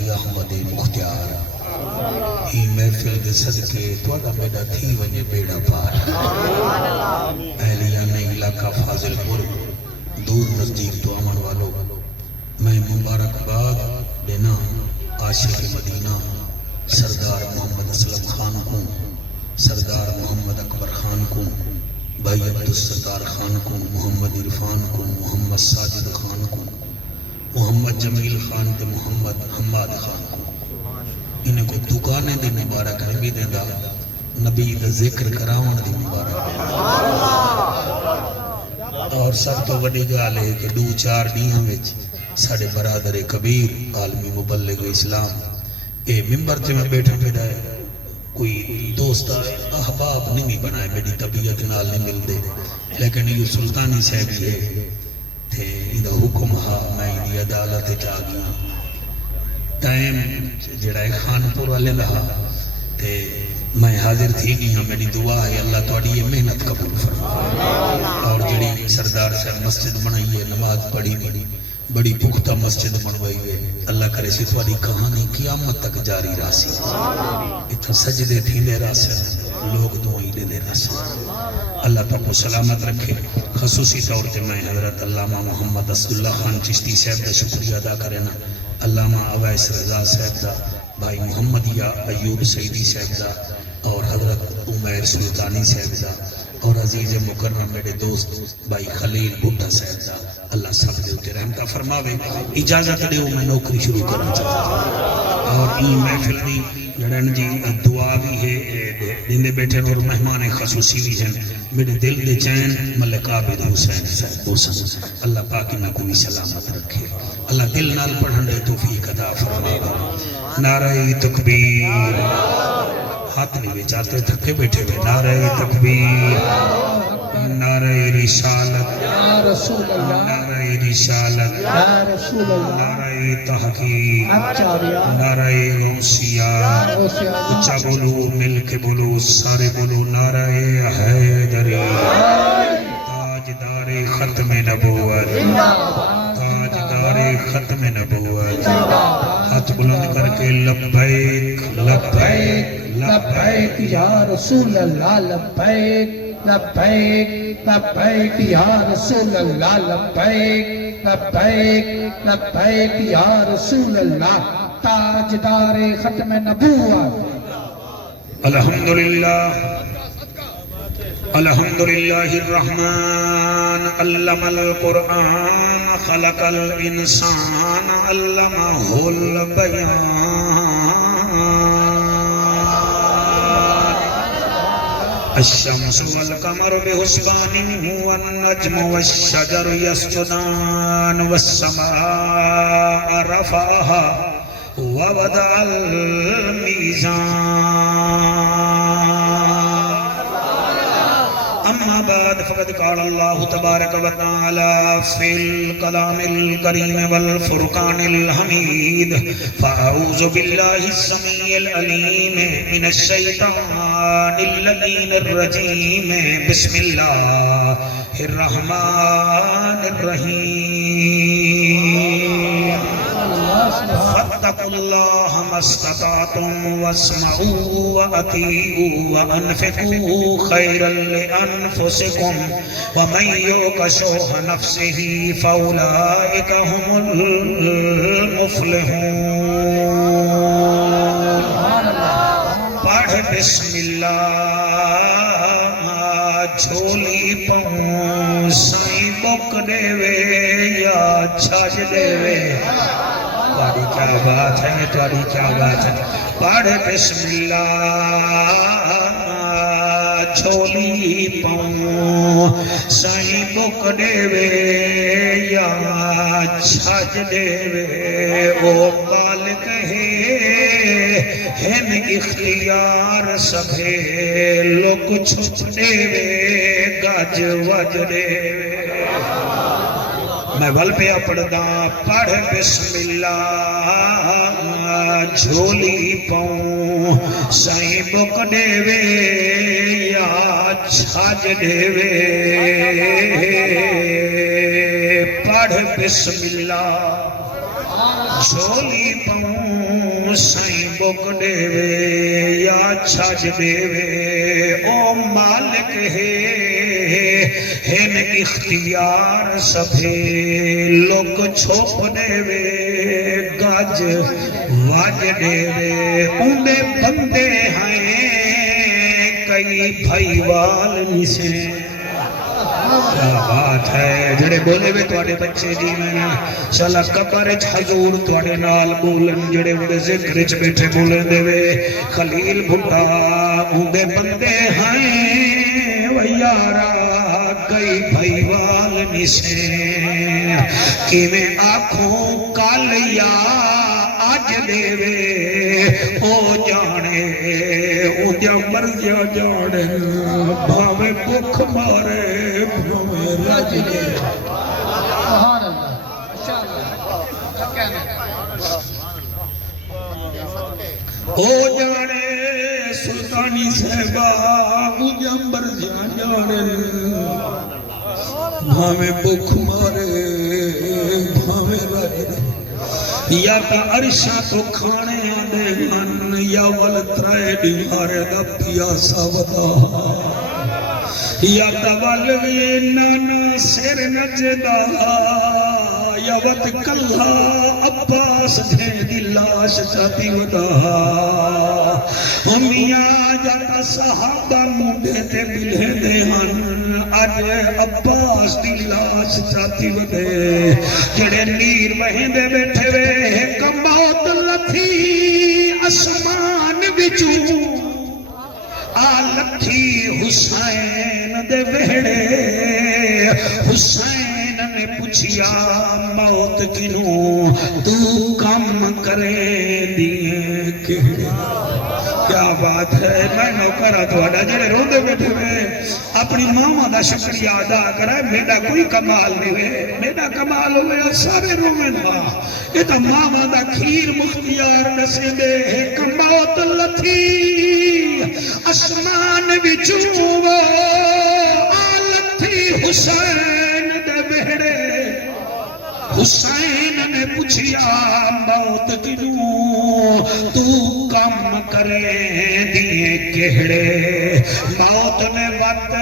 سید احمد مختار ہی محفل دے صدقے توڑا میڈا تھی ونجے بیڑا پار اہلیان علاقہ فاضل پور دور نزدیک تو امن والو میں مبارکباد دینا عاشق مدینہ سردار محمد اسلم خان کو سردار محمد اکبر خان کو بھائی عبدالستار خان کو محمد عرفان کو محمد ساجد خان کو محمد جمیل خان تے محمد حماد خان کو انہیں کو دکانے دی مبارک نبی دے دا نبی دا ذکر کراؤن دی مبارک اور سب تو وڈی گال ہے کہ 2-4 دیاں وچ ساڑے برادر کبیر عالمی مبلغ اسلام اے ممبر تے میں بیٹھا پیدا ہے کوئی دوست احباب نہیں بنائے میری طبیعت نال نہیں مل دے لیکن یہ سلطانی صاحب ہے تھے یہ حکم ہا میں یہ عدالت جا گیا ٹائم جڑا ہے خانپور والے لہا تے میں حاضر تھی گیا میری دعا ہے اللہ توڑی یہ محنت قبول فرمائے اور جڑی سردار صاحب مسجد بنائی ہے نماز پڑھی بڑی پختہ مسجد بنوائی ہے اللہ کرے سی تھوڑی کہانی قیامت تک جاری راسی اتنا سجدے تھی دے راسے لوگ دعائیں دے راسے اللہ تعالیٰ کو سلامت رکھے خصوصی طور تے میں حضرت علامہ محمد اسداللہ خان چشتی صاحب دا شکریہ ادا کرنا علامہ اویس رضا صاحب دا بھائی محمد یا ایوب سیدی صاحب دا اور حضرت عمیر سلطانی صاحب دا اور عزیز مکرم میرے دوست بھائی خلیل بھٹا صاحب دا اللہ سب دے اتے رحمتہ فرماوے اجازت دے میں نوکری شروع کرنا چاہتا ہوں اور این محفل دی جڑن جی دعا بھی ہے دن بیٹھے اور مہمان خصوصی بھی ہیں میرے دل دے چین ملک عابد حسین صاحب بوسن اللہ پاک انہاں کو بھی سلامت رکھے اللہ دل نال پڑھن دے توفیق عطا فرماوے نعرہ تکبیر ہاتھ نہیں بیچاتے تھکے بیٹھے ہوئے نعرہ تکبیر نعرہ رسالت نعرہ رسالت نعرہ تحقیق نعرہ غوثیہ اچھا بولو مل کے بولو سارے بولو نعرہ حیدری تاجدار ختم نبوت تاجدار ختم نبوت ہاتھ بلند کر کے لبیک لبیک لبیک یا رسول اللہ لبیک لبیک لبیک یا رسول اللہ لبیک لبیک لبیک یا رسول اللہ تاجدار ختم نبوت الحمدللہ الحمدللہ الرحمن علم القرآن خلق الانسان علمہ البیان الشمس والقمر بحسبان والنجم والشجر يسجدان والسماء رفعها ووضع الميزان أما بعد فقد قال الله تبارك وتعالى في الكلام الكريم والفرقان الحميد فأعوذ بالله السميع العليم من الشيطان اللعين الرجيم بسم الله الرحمن الرحيم فاتقوا الله ما استطعتم واسمعوا وأطيعوا وأنفقوا خيرا لأنفسكم ومن يوق شح نفسه فأولئك هم المفلحون پڑھ بسم اللہ جھولی پاؤں سائیں بک دے وے یا چھج دے وے تاری کیا بات ہے تاری کیا بات ہے پڑھ بسم اللہ جھولی پاؤں سائیں بک دے وے یا چھج دے وے او بالک ہے ہم اختیار سبھے لوگ چھپ دے وے گج وج دے وے میں ول پہ پڑھدا پڑھ بسم اللہ جھولی پاؤں سائیں بک دے وے یا چھج دے وے پڑھ بسم اللہ جھولی پاؤں سائیں بک دے وے یا چھج دے وے او مالک ہے ہن اختیار سبھے لوگ چھوپ دے وے گاج واج دے وے اندے بندے ہیں کئی بھائی وال نسے کیا بات ہے جڑے بولے وے توڑے بچے جی میں چلا قبر حضور توڑے نال بولن جڑے اندے ذکر چ بیٹھے بولن دے وے خلیل بھٹا اندے بندے ہیں ویارا کئی بھائی وال نسے کہ میں آنکھوں کالیا آج دے وے او جانے او جا مرضیا جانے بھاوے بکھ مارے بھاوے رج دے سبحان اللہ ماشاءاللہ کیا کہنا او جانے سلطانی صاحبہ او جا مرضیا جانے بھاوے بکھ مارے بھاوے رج دے یا تا عرشہ تو کھانے آنے من یا والترائے دیوارے دا پیاسا ودا یا تا والوی نانا سیر نجدہ یا وط کلہ عباس دھے دی لاش چاہتی ودا ہمیاں جاتا صحابہ مونڈے تے ملے دے ہن آج عباس دی لاش چاہتی ودے جڑے نیر وہندے بیٹھے وے کمبوت لتھی اسمان بچوں آ لتھی حسین دے وہڑے حسین نے پوچھیا موت کنوں تو کم کرے دیئے کہڑے کیا بات ہے میں نوکرہ تھوڑا جڑے روندے بیٹھے ہوئے اپنی ماما دا شکریہ ادا کرے میڈا کوئی کمال نہیں ہوئے میڈا کمال ہوئے سارے رومن ہاں یہ تو ماما دا کھیر مختیار نصیبے ہے کمبوت لتھی اسمان بچوں آلتھی حسین دے بہڑے حسین نے پوچھیا موت کنوں تو کم کرے دیئے کہڑے موت نے وقت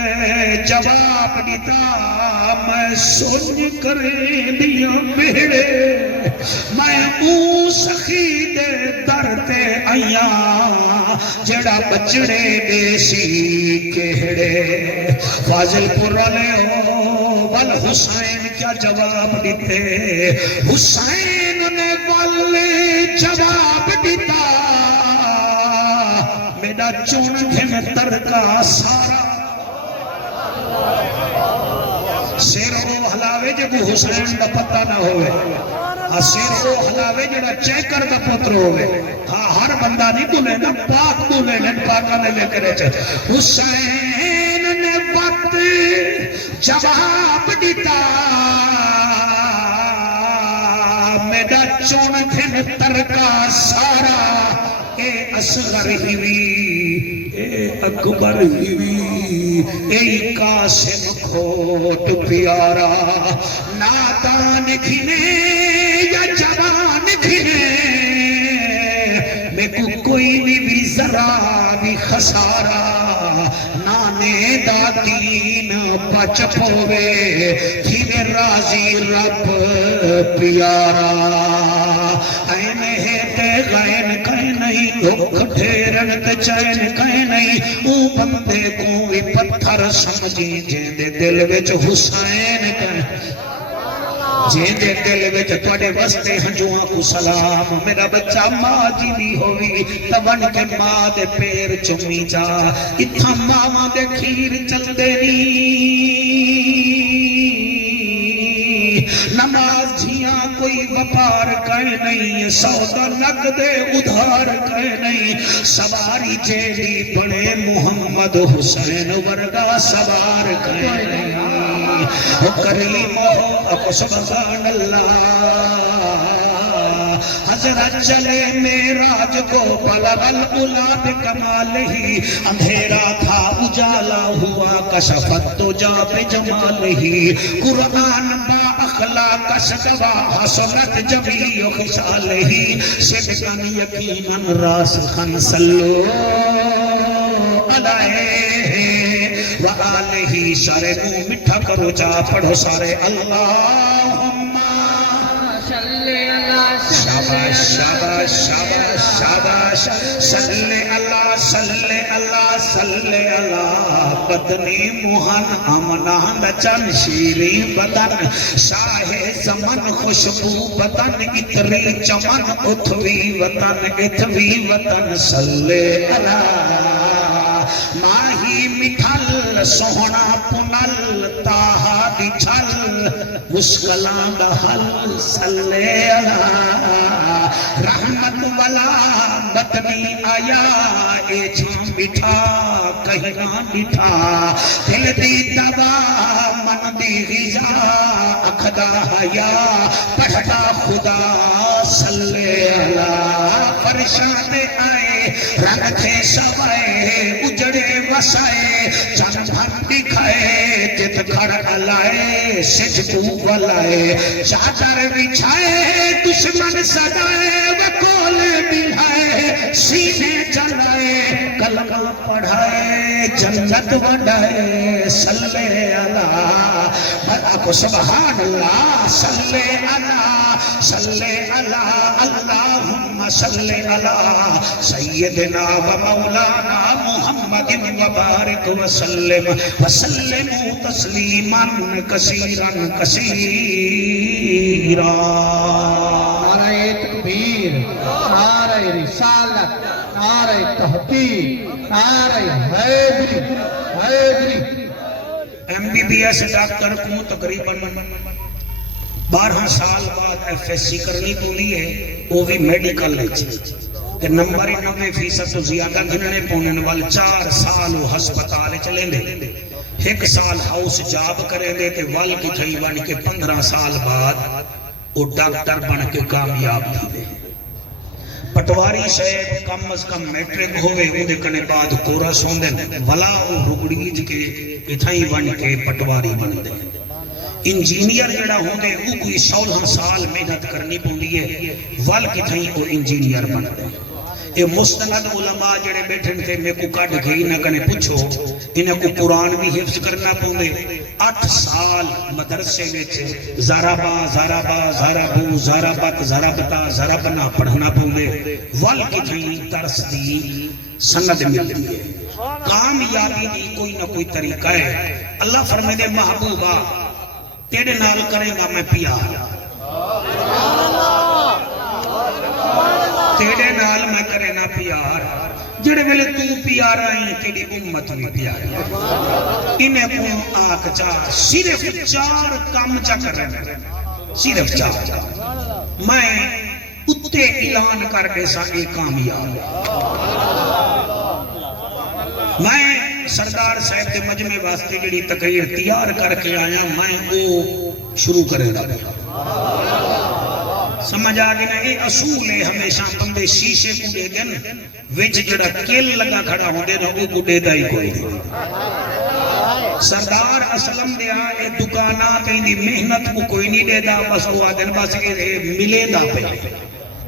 جواب دیتا میں سن کرے دیا بہڑے میں اون سخی دے درتے آیاں جڑا بچڑے بیسی کہڑے فاضل پرالے ہو والحسین کیا جواب دیتے حسین نے والے جواب دیتا میرا چون گھن ترکا سارا سیرو حلاوے جب حسین کا پتہ نہ ہوئے سیرو حلاوے جڑا چیکر کا پتر ہوئے ہر بندہ نہیں بولے نا پاک بولے نا پاکا نے لے کرے چاہے حسین نے وقت جواب دیتا میرا چون گھن ترکا سارا اے اصغر ہیوی اے اکبر ہیوی اے قاسم کھوٹ پیارا نادان گھنے یا جوان گھنے میں کو کوئی بھی ذرا بھی خسارا نانے دادین بچ پوے تھینے راضی رب پیارا این ہے تے غین کہیں نہیں دکھ ڈھیرن تے چین کہیں نہیں او بندے کو بھی پتھر سمجھی جیندے دل وچ حسین کہیں جیندے دل وچ توڑے وستے ہنجوہاں کو سلام میرا بچہ ماں جی بھی ہوئی تبن کے ماں دے پیر چمی جا اتھا ماما دے کھیر چل دے نی نماز جھیاں کوئی وپار کہے نہیں سودا لگ دے ادھار کہے نہیں سواری جیلی بڑے محمد حسین ورگا سوار کہے نہیں کریم ہو اب سبحان اللہ حضرت چلے معراج کو بلغ العلا بکمال ہی اندھیرا تھا اجالا ہوا کشفت تو جا بجمال ہی قرآن با اخلاق شکوا حسنت جمیع خصالہ صدقا یقینا راسخا صلو علیہ وآلہ سارے منہ میٹھا کرو جا پڑھو سارے اللہم شاباش شاباش شاباش شاباش صلی اللہ صلی اللہ صلی اللہ بدنی موہن امنا لچن شیری بدن شاہ زمن خوشبو بدن اتری چمن اتوی وطن صلی اللہ ماہی مٹھل سوہنا پنل تاہا دی چھل مشکلان بحل صلی اللہ رحمت والا بدنی آیا اے چھان بٹھا کہنا بٹھا دل دی دبا من دی غذا اکھدا حیا پڑھتا خدا صلی اللہ پریشان آئے رنگ تھے سوائے اجڑے وسائے چند بھن دکھائے جت گھر علائے سجدو بلائے چادر بچھائے دشمن سدائے وکول بلھائے سینے جلائے کلمہ پڑھائے جنت وڈائے صلی اللہ بھلا کو سبحان اللہ صلی اللہ اللہم صلی اللہ سیدنا و مولانا محمد وبارک وسلم تسلیما کثیرا کثیرا نعرہ تکبیر، نعرہ رسالت، نعرہ تحقیق، نعرہ حیدری MBBS ڈاکٹر کو تقریباً 12 سال بعد FSC کرنی پولی ہے وہ بھی میڈیکل کہ نمبر 90% تو زیادہ گھننے پونے وال 4 سال وہ ہسپتال چلیں دے 1 سال ہاؤس جاب کریں دے تے وال کی تھئی بن کے 15 سال بعد وہ ڈاکٹر بن کے کامیاب تھی دے پٹواری صاحب کم از کم میٹرک ہوئے اندے کنے بعد کورس ہوندے ولا وہ رگڑیج کے اتھائی بن کے پٹواری بن دے انجینئر جڑا ہوندے وہ کوئی 16 سال محنت کرنی پوندی ہے وال کی تھائی وہ انجینئر بن دے یہ مستند علماء جڑے بیٹھن تھے میں کو کٹ گئی نہ کنے پوچھو انہیں کو قرآن بھی حفظ کرنا پوندے 8 سال مدرسے وچ زارابا زارابا زارابو زارابت زارابتا زارابنا پڑھنا پوندے وال کی تھائی درس دی سند ملتی ہے کامیابی دی کوئی نہ کوئی طریقہ ہے اللہ فرمائے دے محبوبہ تیرے نال کرے گا میں پیار تیرے نال میں کرے نا پیار جڑے ویلے تو پیار آئی تیری امت بھی پیار انہیں کو آکھ چاہ صرف 4 کام چاہ کر رہے ہیں صرف 4 کام میں اتے اعلان کر دے سا ایک کامیاب میں سردار صاحب کے مجمع واسطے جڑی تقریر تیار کر کے آیا میں وہ شروع کرے گا سمجھ آگے نا یہ اصول ہے ہمیشہ بندے شیشے کو دے دن وچ جڑا کیل لگا کھڑا ہوں دے نا وہ کو دے دا ہی کوئی نہیں سردار اسلم دیا یہ دکانات دی محنت کو کوئی نہیں دے دا بس ہوا دن بس ملے دا پہ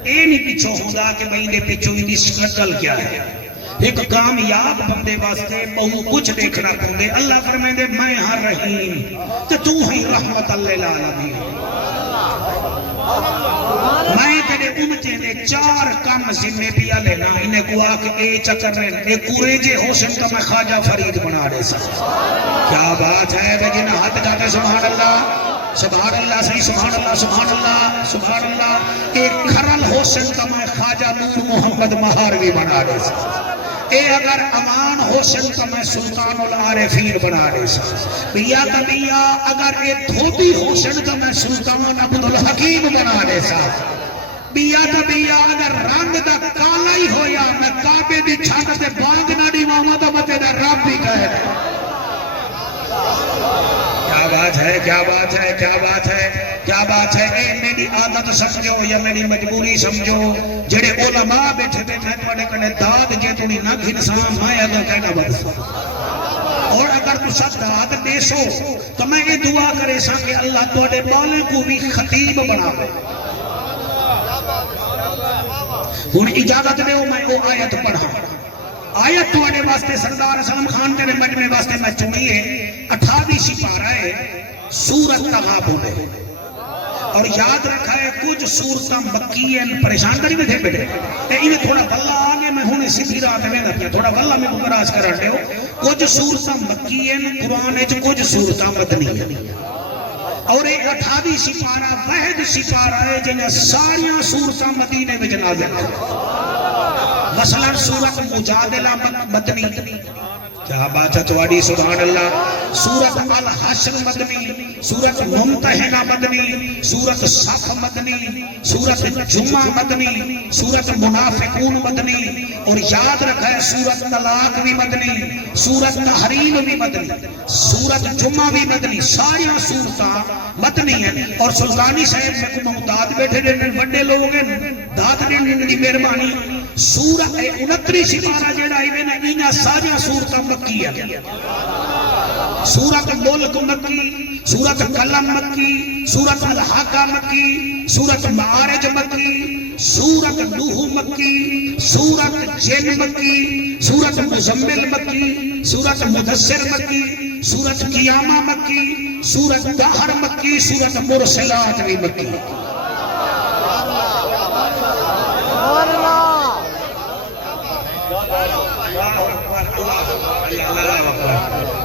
اے نہیں پیچھو ہوں گا کہ بھئی دے پیچھو ہی سٹرگل کیا ہے ایک کامیاب بندے واسطے بہو کچھ دیکھنا پوندے اللہ فرمائے دے میں ہر رحیم تو تو ہی رحمت اللہ العالمین میں تیرے امتے نے 4 کام ذمہ پیا لینا انہیں کو آکھ اے چکر رہنا اے کورے جے حسن کا میں خواجہ فرید بنا دے سکتا کیا بات ہے بجنہ ہاتھ جاتا سبحان اللہ صحیح سبحان اللہ سبحان اللہ ایک کھرل حسن کا میں خواجہ نور محمد مہاروی بنا دے سکتا اے اگر امان حسن کا میں سلطان العارفین بنا دے سکتا بیا کبیا اگر اے دھوبی حسن کا میں سلطان عبدالحکیم بنا دے سکتا بیا کبیا اگر رنگ دا کالا ہی ہویا میں کعبے دی چھت تے بانگ نہ دی ماما دا متے دا رب بھی کہے کیا بات ہے کیا بات ہے کیا بات ہے کیا بات ہے اے میری عادت سمجھو یا میری مجبوری سمجھو جڑے علماء بیٹھے تھے میں تھوڑے کنے داد جے تو نہیں نہ گھنساں میں ادا کہنا بدسا اور اگر تسا داد دے سو تو میں یہ دعا کرے سا کہ اللہ توڑے بالے کو بھی خطیب بنا دے. ہن اجازت دے میں وہ آیت پڑھا. آیت توڑے واسطے سردار سلم خان کے مجمع واسطے میں چنی ہے 28 سپارہ ہے سورت تغابن ہے. اور یاد رکھا ہے کچھ صورتاں مکی ہیں. پریشان کری میں تھے بیٹے انہیں تھوڑا واللہ آگے میں ہونے سیدھی رات میں نہ کیا تھوڑا واللہ میں مقراج کر رہے ہو. کچھ صورتاں مکی ہیں قرآن ہے کچھ صورتاں مدنی ہیں. اور ایک 28 سپارہ واحد سپارہ ہے جنہیں ساریاں صورتاں مدینے میں نازل ہیں. مثلا سورت مجادلہ مدنی. کیا بات ہے تواڈی سبحان اللہ. سورت الحشر مدنی. سورت ممتحنہ مدنی. سورت صف مدنی. سورت جمعہ مدنی. سورت منافقون مدنی. اور یاد رکھا ہے سورت طلاق بھی مدنی. سورت تحریم بھی مدنی. سورت جمعہ بھی مدنی. ساریاں صورتاں مدنی ہیں. اور سلطانی صاحب میں کو محتاط بیٹھے بڑے لوگ ہیں داد دینے کی مہربانی. سورت 29 سپارہ جڑا ہے نا انہاں ساریاں صورتاں مکی ہے. سورت ملک مکی. سورت قلم مکی. سورت الحاقہ مکی. سورت معارج مکی. سورت نوح مکی. سورت جن مکی. سورت مزمل مکی. سورت مدثر مکی. سورت قیامہ مکی. سورت دہر مکی. سورت مرسلات بھی مکی.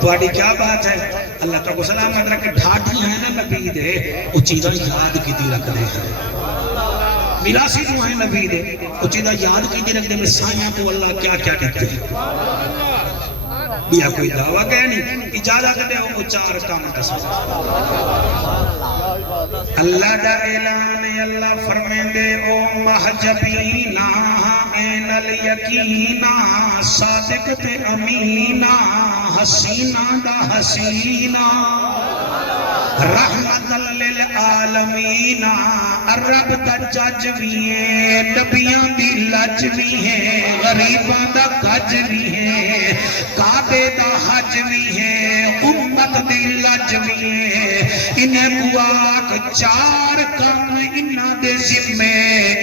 تواڈی کیا بات ہے. اللہ تعالیٰ کو سلامت رکھے. ڈھاڈی ہیں نا نبی دے وہ چیزاں یاد کی دی رکھ دے ہیں. میراثی جو ہیں نبی دے وہ چیزاں یاد کی دی رکھ دے. میں سائیاں کو اللہ کیا کیا کہتے ہیں. بیا کوئی دعویٰ کہہ نہیں. اجازت دے وہ 4 کام دسو. اللہ دا اعلان اللہ فرمائیں دے او محجبینا این الیقینا صادق تے امینا حسینہ دا حسینہ رحمت للعالمین. رب دا جج بھی ہے نبیاں دی لج بھی ہے غریباں دا گج بھی ہے کعبے دا حج بھی ہے امت دی لج بھی ہے. انہیں کو آگ 4 کام انہاں دے ذمے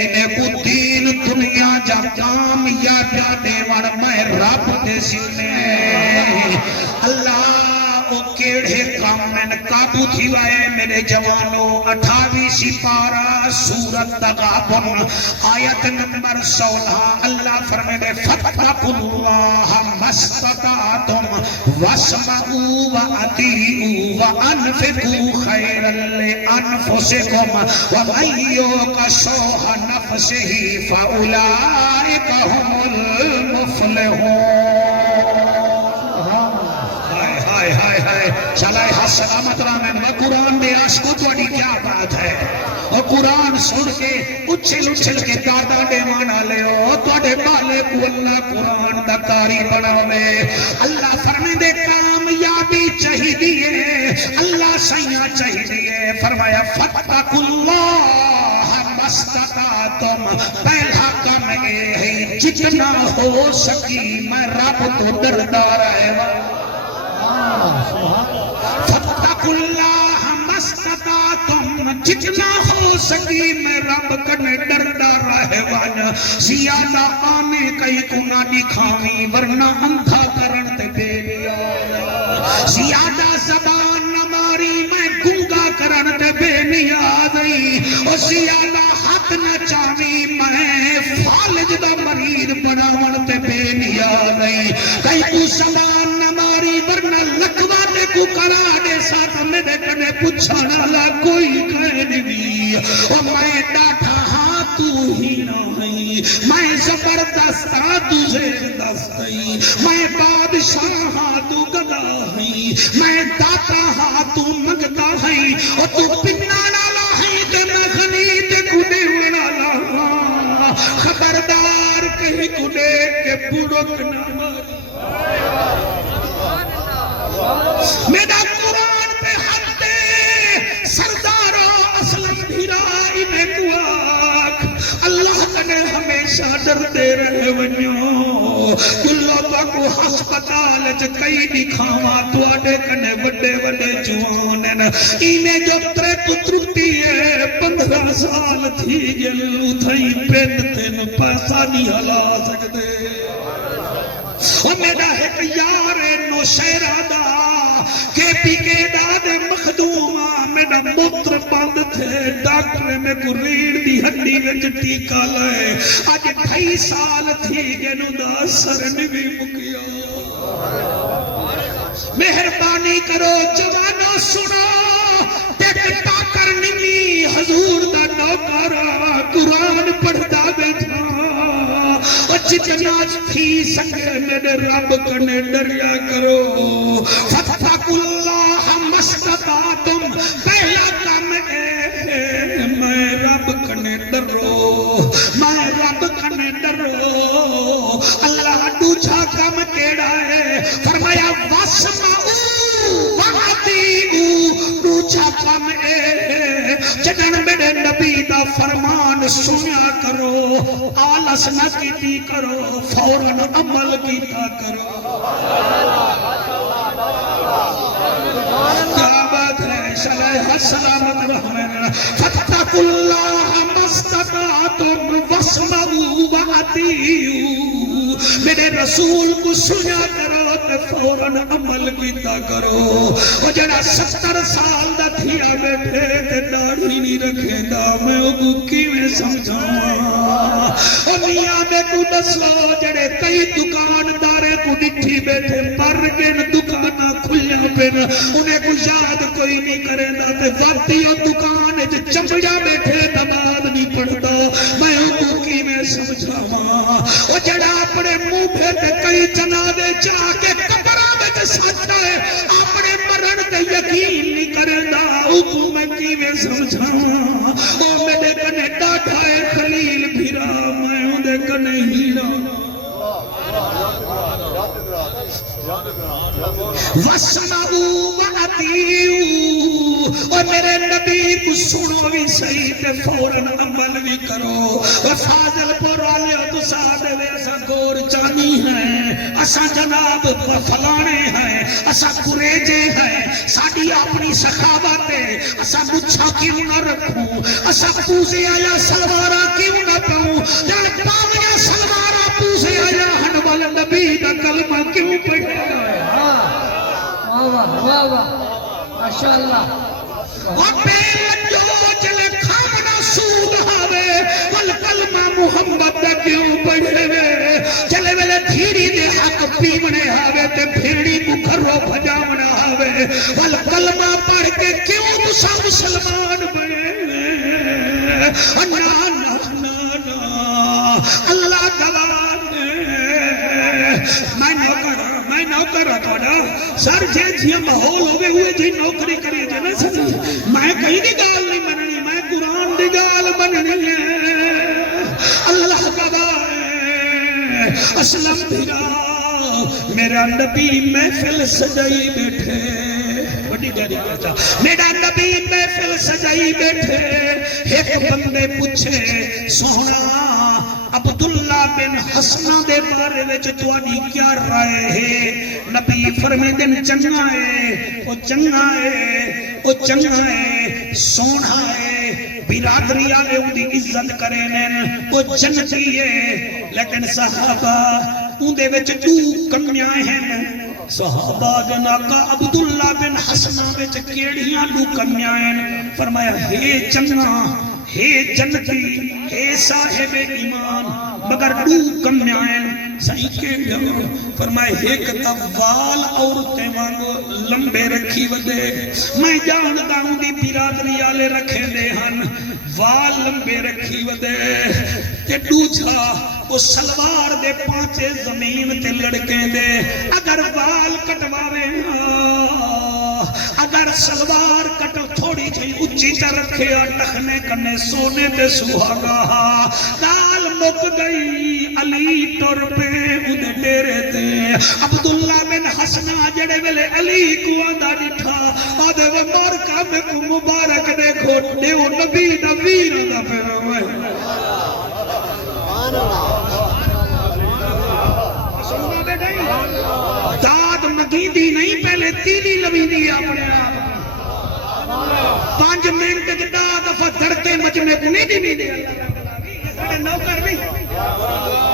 انہیں کو دین دنیا جا کامیاب دیوان میں رب دے ذمے. اللہ او کیڑے کام میں قابو تھی وائے میرے جوانوں. 28 سپارہ سورت تغابن آیت نمبر 16 اللہ فرمائے فاتقوا اللہ مستطعتم واسمعوا واطیعوا وانفقوا خیرا لانفسکم ومن یوق شح نفسہ فاولئک هم المفلحون. چلائے سلامت رامن و قرآن دے عاشقوں تواڈی کیا بات ہے. اور قرآن سن کے اچھل اچھل کے دادا دے مانا لے ہو تواڈے بالے کو اللہ قرآن دا قاری بناوے. اللہ فرمائے دے کامیابی چاہیے اللہ سیاں چاہیے. فرمایا فاتقوا اللہ مستطعتم. پہلا کام یہ ہے جتنا ہو سکی میں رب تو ڈردا رہے. فاتقوا اللہ مستطعتم جتنا ہو سکی میں رب کنے ڈردا رہے. زیادہ آنے کئی کو نہ دکھاویں ورنہ اندھا کرن تے بے نیا. زیادہ زبان نہ ماری میں گنگا کرن تے بے نیاز. اور زیادہ حق نہ چاہویں میں فالج دا مرید بناون تے بے نیاز. کئی کو زبان نہ ماری ورنہ لکوا دے کو کرا دے ساتھ میرے کنے پوچھانا لا کوئی کہہ نہیں. اور میں ڈاٹھا ہاں تو ہی نہ ہی میں زبردست ہاں تو زبردست ہی میں بادشاہ ہاں تو گدا ہی میں داتا ہاں تو مگتا ہی اور تو پننا لالا ہی تے میں خنید کنے لالا ہاں. خبردار کہیں کنے کے بڑک نہ ماری. میرا قرآن پہ حد دے سردارو اسلم بھیرائی میں کواک اللہ کنے ہمیشہ ڈر دے رہے ونیو. کلو کو ہسپتال چ کئی دکھاواں تواڈے کنے وڈے وڈے جوان ہیں اینے جو ترے پترتی ہے 15 سال تھی گل اتھائی پن تین پیسہ نہیں ہلا سکدے میرا ایک یار نوشہرہ دا کے پی کے داد مخدومہ میرا موتر بند تھے ڈاکٹر میں کو ریڑھ دی ہڈی وچ ٹیکا لائے آج 2.5 سال تھی گنو دا سرن بھی مکیا مہربانی کرو جوانو سنو ٹک ٹاکر نمی حضور دا نوکرا قرآن پڑھدا بیٹھا جناز تھی سکے میرے رب کنے ڈریا کرو فتقوا اللہ مستطعتم پہلا کام ہے میں رب کنے ڈرو میں رب کنے ڈرو اللہ دوجھا کام کیڑا ہے فرمایا واسمعوا وَأَطِیعُوا دوجھا کام ہے جدن میرے نبی دا فرمان سنیا کرو آلس نہ کیتی کرو فوراً عمل کیتا کرو کیا بات ہے صلیح السلامت رحمن فاتقوا اللہ مستطعتم واسمعوا وَأَطِیعُوا میرے رسول کو سنیا کرو تے فوراً عمل کیتا کرو وہ جڑا 70 سال دا تھیا بیٹھے تے داڑھی نہیں رکھے دا میں وہ کیویں سمجھاواں او میاں میں کو دسو جڑے کئی دکاندارے کو ڈٹھی بیٹھے مر گئے دکاناں کھلیاں پن انہیں کو یاد کوئی نہیں کرے دا تے واپی او دکان وچ چمڑا بیٹھے نماز نہیں پڑھدا میں وہ کیویں سمجھاواں او جڑا اپنے منہ پہ تے کئی جنازے جا کے قبراں وچ سجدا ہے اپنے مرن تے یقین نہیں کردا او میں کیویں سمجھاواں او میرے کنے ڈاڈھا ہے خلیل بھیرا میں اودے کنے ہیرا وَاسْمَعُوا وَأَطِیعُوا اور میرے نبی کو سنو بھی صحیح تے فوراً عمل بھی کرو فاضل پر والے تو ساتھ ویسا گور چانی ہیں اسا جناب فلانے ہیں اسا قریجے ہیں ساڑی اپنی سخاوت ہے اسا مچھا کیوں نہ رکھوں اسا پوزے آیا سلوارہ کیوں نہ پاؤں یا پاویا سلوارہ پوزے آیا ہنوال نبی دا کلمہ کیوں پڑھے گا واہ واہ واہ ماشاءاللہ چلے کھامنا سود ہاوے والکلمہ محمد دا کیوں پڑھے وے چلے ویلے دھیری دے حق پیمنے ہاوے تے بھیڑی کو گھرو بھجامنا ہاوے والکلمہ پڑھ کے کیوں تسا مسلمان بنے نا نا نا اللہ گواہ میں نوکر تھوڑا سر جے جی ماحول ہوئے ہوئے جی نوکری کریے جے نا سر میں کہیں دی گال نہیں مننی میں قرآن دی گال مننی ہے اللہ گواہ اسلم بھیرا میرا نبی محفل سجائی بیٹھے بڑی گاڑی کہتا میرا نبی محفل سجائی بیٹھے ایک بندے پوچھے سونا عبداللہ بن حسنہ دے بارے وچ تواڈی کیا رائے ہے نبی فرمیندن چنگا ہے او چنگا ہے او چنگا ہے سونا ہے برادری والے ان دی عزت کرے نن او جنتی ہے لیکن صحابہ ان دے وچ دو کمیاں ہیں صحابہ جناقہ عبداللہ بن حسنہ وچ کیڑیاں دو کمیاں ہیں فرمایا ہے چنگا ہے جنتی ہے صاحب ایمان مگر دو کمیاں صحیح کے گئے فرمائے ایک وال عورتیں وانگو لمبے رکھی ودے میں جانتا ہوں دی برادری آلے رکھے دے ہن وال لمبے رکھی ودے تے دوجھا وہ سلوار دے پانچے زمین تے لڑکے دے اگر وال کٹواوے اگر سلوار کٹو تھوڑی جھئی اچھی چا رکھے ٹخنے کنے سونے تے سوہاگا دال مک گئی علی ٹور پہ اندے ڈیرے تے عبداللہ بن حسنہ جڑے ویلے علی کو آندہ ڈٹھا آدھے وہ مارکہ میں کو مبارک دیکھو دے وہ نبی دا ویر دا پہ ہوئے سننا بیٹھائی داد مگیندی نہیں پہلے تیلی لویندی اپنے آپ 5 منٹ کے داد دفعہ دھڑکے مجمے کو نہیں دی ساڑھے نوکر بھی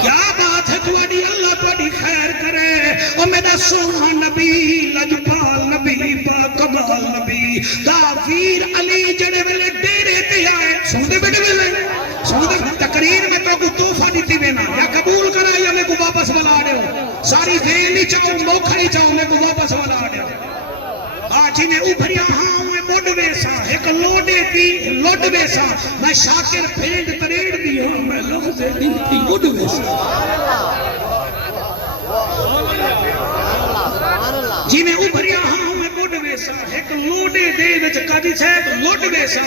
کیا بات ہے تھوڑی اللہ تھوڑی خیر کرے او میرا سونا نبی لجپال نبی باکمال نبی غافیر علی جڑے ویلے ڈیرے تے آئے سوندے بیٹے ویلے سوندے تقریر میں تو کو توفہ دیتی بینا یا قبول کرا یا میں کو واپس بلا دے ہو ساری ویل نہیں چاہو موکھا نہیں چاہو میں کو واپس بلا دے ہو آج انہیں اوپریا ہاں میں موڈ ویسا ایک لوڈے تھی لوڈ ویسا میں شاکر پھینڈ تریڑ دی ہوں میں لوزے دی تھی موڈ ویسا جنہیں اوپریا ہاں میں موڈ ویسا ایک لوڈے دے وچ قاضی صاحب لوڈ ویسا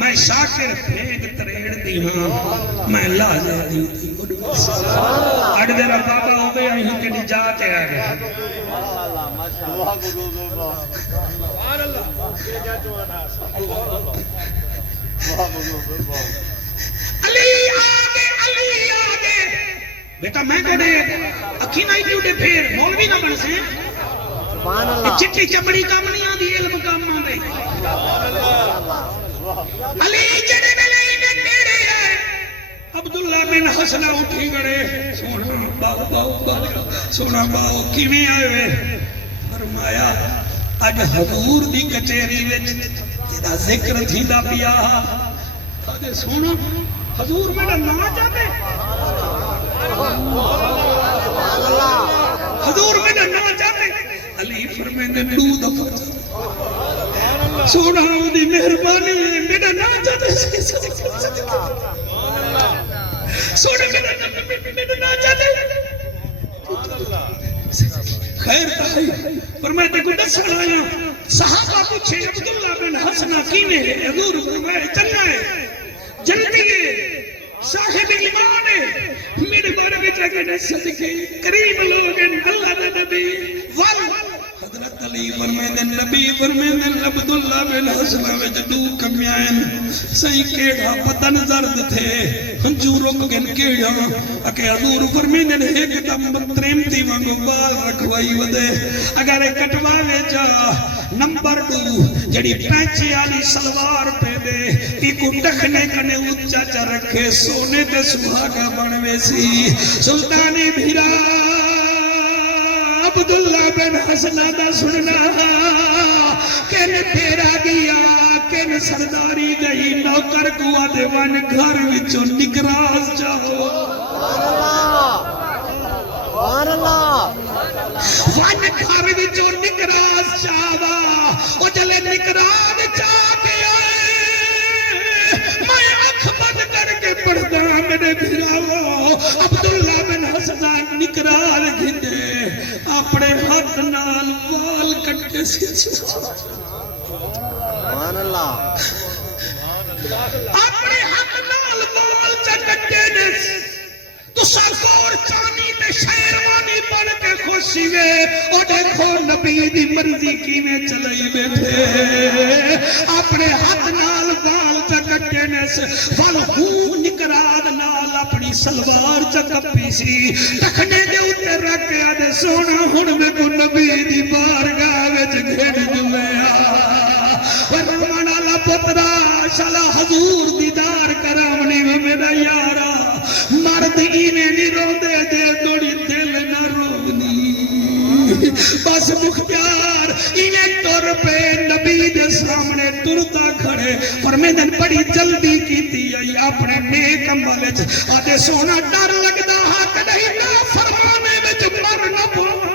میں شاکر پھینڈ تریڑ دی ہوں میں لوزے دی تھی موڈ ویسا اڑ دیرہ بابا ہو گیا ہی کہ نجات ہے آگیا علی آگے بیٹا میں کو دے اکھی نائی کیوٹے پھر مولوی نہ بن سے چٹی چپڑی کام نہیں آدھی علم کام نہ دے علی جڑے ملے میں نیڑے ہے عبداللہ بن حسنہ اٹھی گڑے سونا باؤ سونا باؤ کیویں آئے ہوئے فرمایا اج حضور دی کچہری وچ تیرا ذکر تھیندا پیا تے سونا حضور میرا نام چاہتے حضور میرا نام چاہتے علی فرمیندے 2 دفعہ سونا دی مہربانی میرا نام چاہتے سونا میرا نام چاہتے خیر تائی فرمائے کو دسنا آیا صحابہ پوچھے عبداللہ بن حسنہ کینے حضور فرمائے چلنا ہے جلدی ہے صاحب ایمان ہے میرے بارے میں جاگے صدقے قریب لوگ ہیں اللہ دا نبی حضرت علی فرمیندے نبی فرمیندے عبداللہ بن حسنہ وچ 2 کمیاں صحیح کیڑا بدن زرد تھے ہنجو رک گن کیڑا اکے حضور فرمیندے ایک دم تریمتی وانگو بال رکھوائی ودے اگر کٹوا لے جا نمبر 2 جڑی پینچے آلی سلوار پہ دے ایکو ٹکنے کنے اچھا چا رکھے سونے تے سہاگا بنوے سی سلطانی بھیرا عبداللہ بن حسنہ دا سننا کن تیرا دیا کن سرداری گئی نوکر کو آدھے ون گھر وچوں نگراز جاؤ ون گھر وچوں نگراز جاوا او جلے نگراز جا کے آئے میں آنکھ بند کر کے پڑھدا میرے بھراو عبداللہ بن حسنہ نگراز گھندے اپنے ہاتھ نال وال کٹے سی سبحان اللہ اپنے ہاتھ نال وال کٹے نے تو سرکور چانی تے شیروانی پڑھ کے خوشی گئے اور دیکھو نبی دی مرضی کی میں چلائی بیٹھے اپنے ہاتھ نال وال کٹے نے وال خون نکراد نال اپنی سلوار چکپی سی ٹکنے دے اتے رکھ آدھے سونا ہن میں کو نبی دی بارگاہ وچ گھڑ جلیا ورمانا لا پترا شالا حضور دیدار کرامنی میں میرا یارا مرد انہیں نہیں رو دے دے دوڑی دل نہ رونی بس مختار انہیں ٹر پہ نبی دے سامنے ٹرتا کھڑے فرمیندن بڑی جلدی کی تھی اپنے نیک عمل آدھے سونا ڈر لگدا حق نہیں نہ فرمانے وچ مر نہ پاواں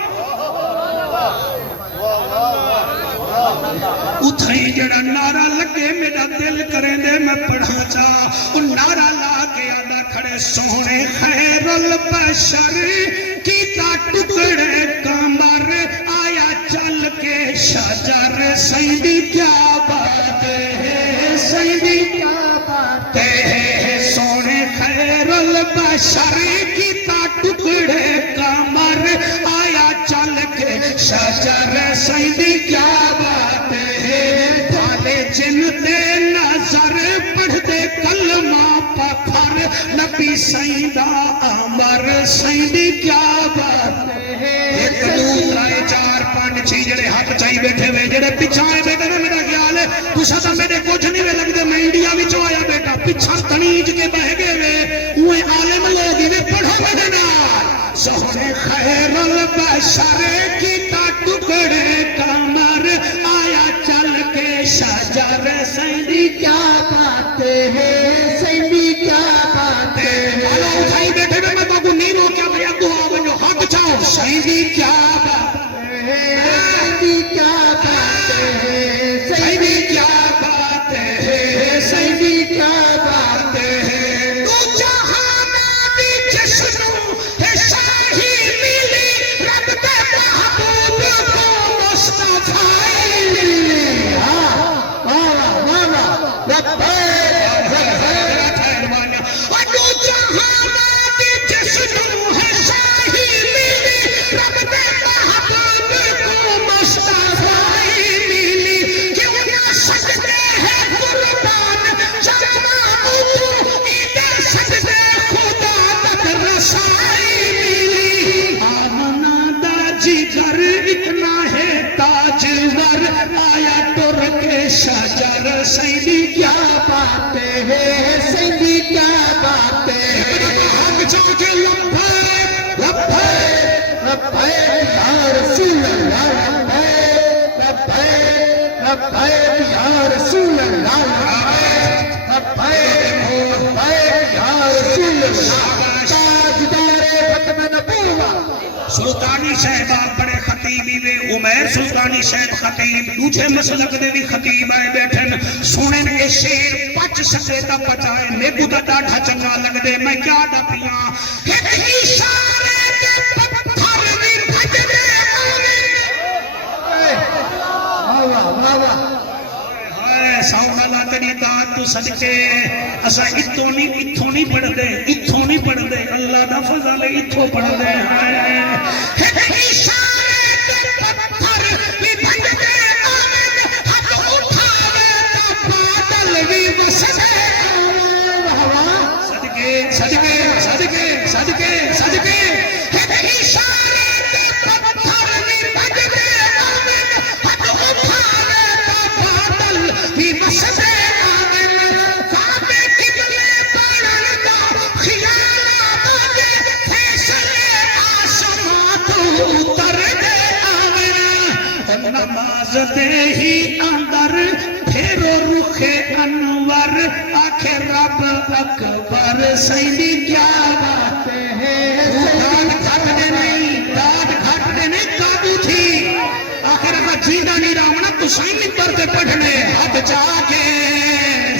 اتھائی جڑا نعرہ لگے میرا دل کریں دے میں پڑھا چاہ ان نعرہ لا کے آدھا کھڑے سونے خیر البشر کیتا ٹکڑے کامر آیا چل کے شجر سیدی کیا بات ہے سیدی کیا بات ہے سونے خیر البشر کیتا ٹکڑے کامر آیا چل کے شجر سیدی کیا بات ہے بھالے جن دے نظر پڑھ دے کلمہ پتھر نبی سیدہ عمر سیدی کیا بات ہے پیچھا آئے بیٹا نا میرا خیال ہے تسا تو میرے کچھ نہیں لگتے میں انڈیا وچوں آیا بیٹا پیچھا تنیج کے بہ گئے وے عالم لوگ وے پڑھو میرے نال سونے خیر البشر کی ٹکڑے کمر آیا چل کے شجر سیدی کیا باتیں ہیں سیدی کیا باتیں ہیں اللہ اٹھائی بیٹھے میں تو کو نہیں روکیا بھیا دعا بنو حق چاہو سیدی کیا باتیں ہیں سیدی کیا باتیں ہیں سیدی کیا باتیں ہیں سیدی کیا باتیں ہیں تو جہاں نبی جشنو ہے شاہی ملی رب کے محبوب کو مصطفی ملی شجر سیدی کیا باتیں ہیں سیدی کیا باتیں ہیں حق چاہتے لبھائے لبھائے لبھائے یا رسول اللہ لبھائے لبھائے یا رسول اللہ لبھائے لبھائے یا رسول اللہ تاجدار ختم نبوت سلطانی صاحبان بڑے خطیبی وے عمیر سلطانی صاحب خطیب دوجھے مسلک دے بھی خطیب آئے بیٹھن سونے نے شیر پچ سکے تا پچائے میں بودھا ڈاٹھا چنگا لگ دے میں کیا دا پیاں ایک اشارے دے پتھر بھی بھج دے ساؤں اللہ تری داد تو صدقے اسا اتھوں نہیں پڑھ دے اللہ دا فضل اتھوں پڑھ دے ایک اشارے دے پتھر بھی بھج دے آمین ہاتھ اٹھاوے تا بادل بھی وس دے صدقے صدقے صدقے صدقے صدقے ایک اشارے دے پتھر بھی بھج دے آمین ہاتھ اٹھاوے تا بادل بھی وس دے آمین کعبے قبلے پڑھن دا خیال آبادے فیصلے آسمان تو اتر دے آمین نماز دے ہی اندر پھیرو رخ انور آنکھیں رب اکبر سیدی کیا باتیں ہیں داد گھٹ دے نہیں قابو تھی آخر اگر جیدہ نہیں راونا تو سائنی پر دے پڑھنے ہاتھ جا کے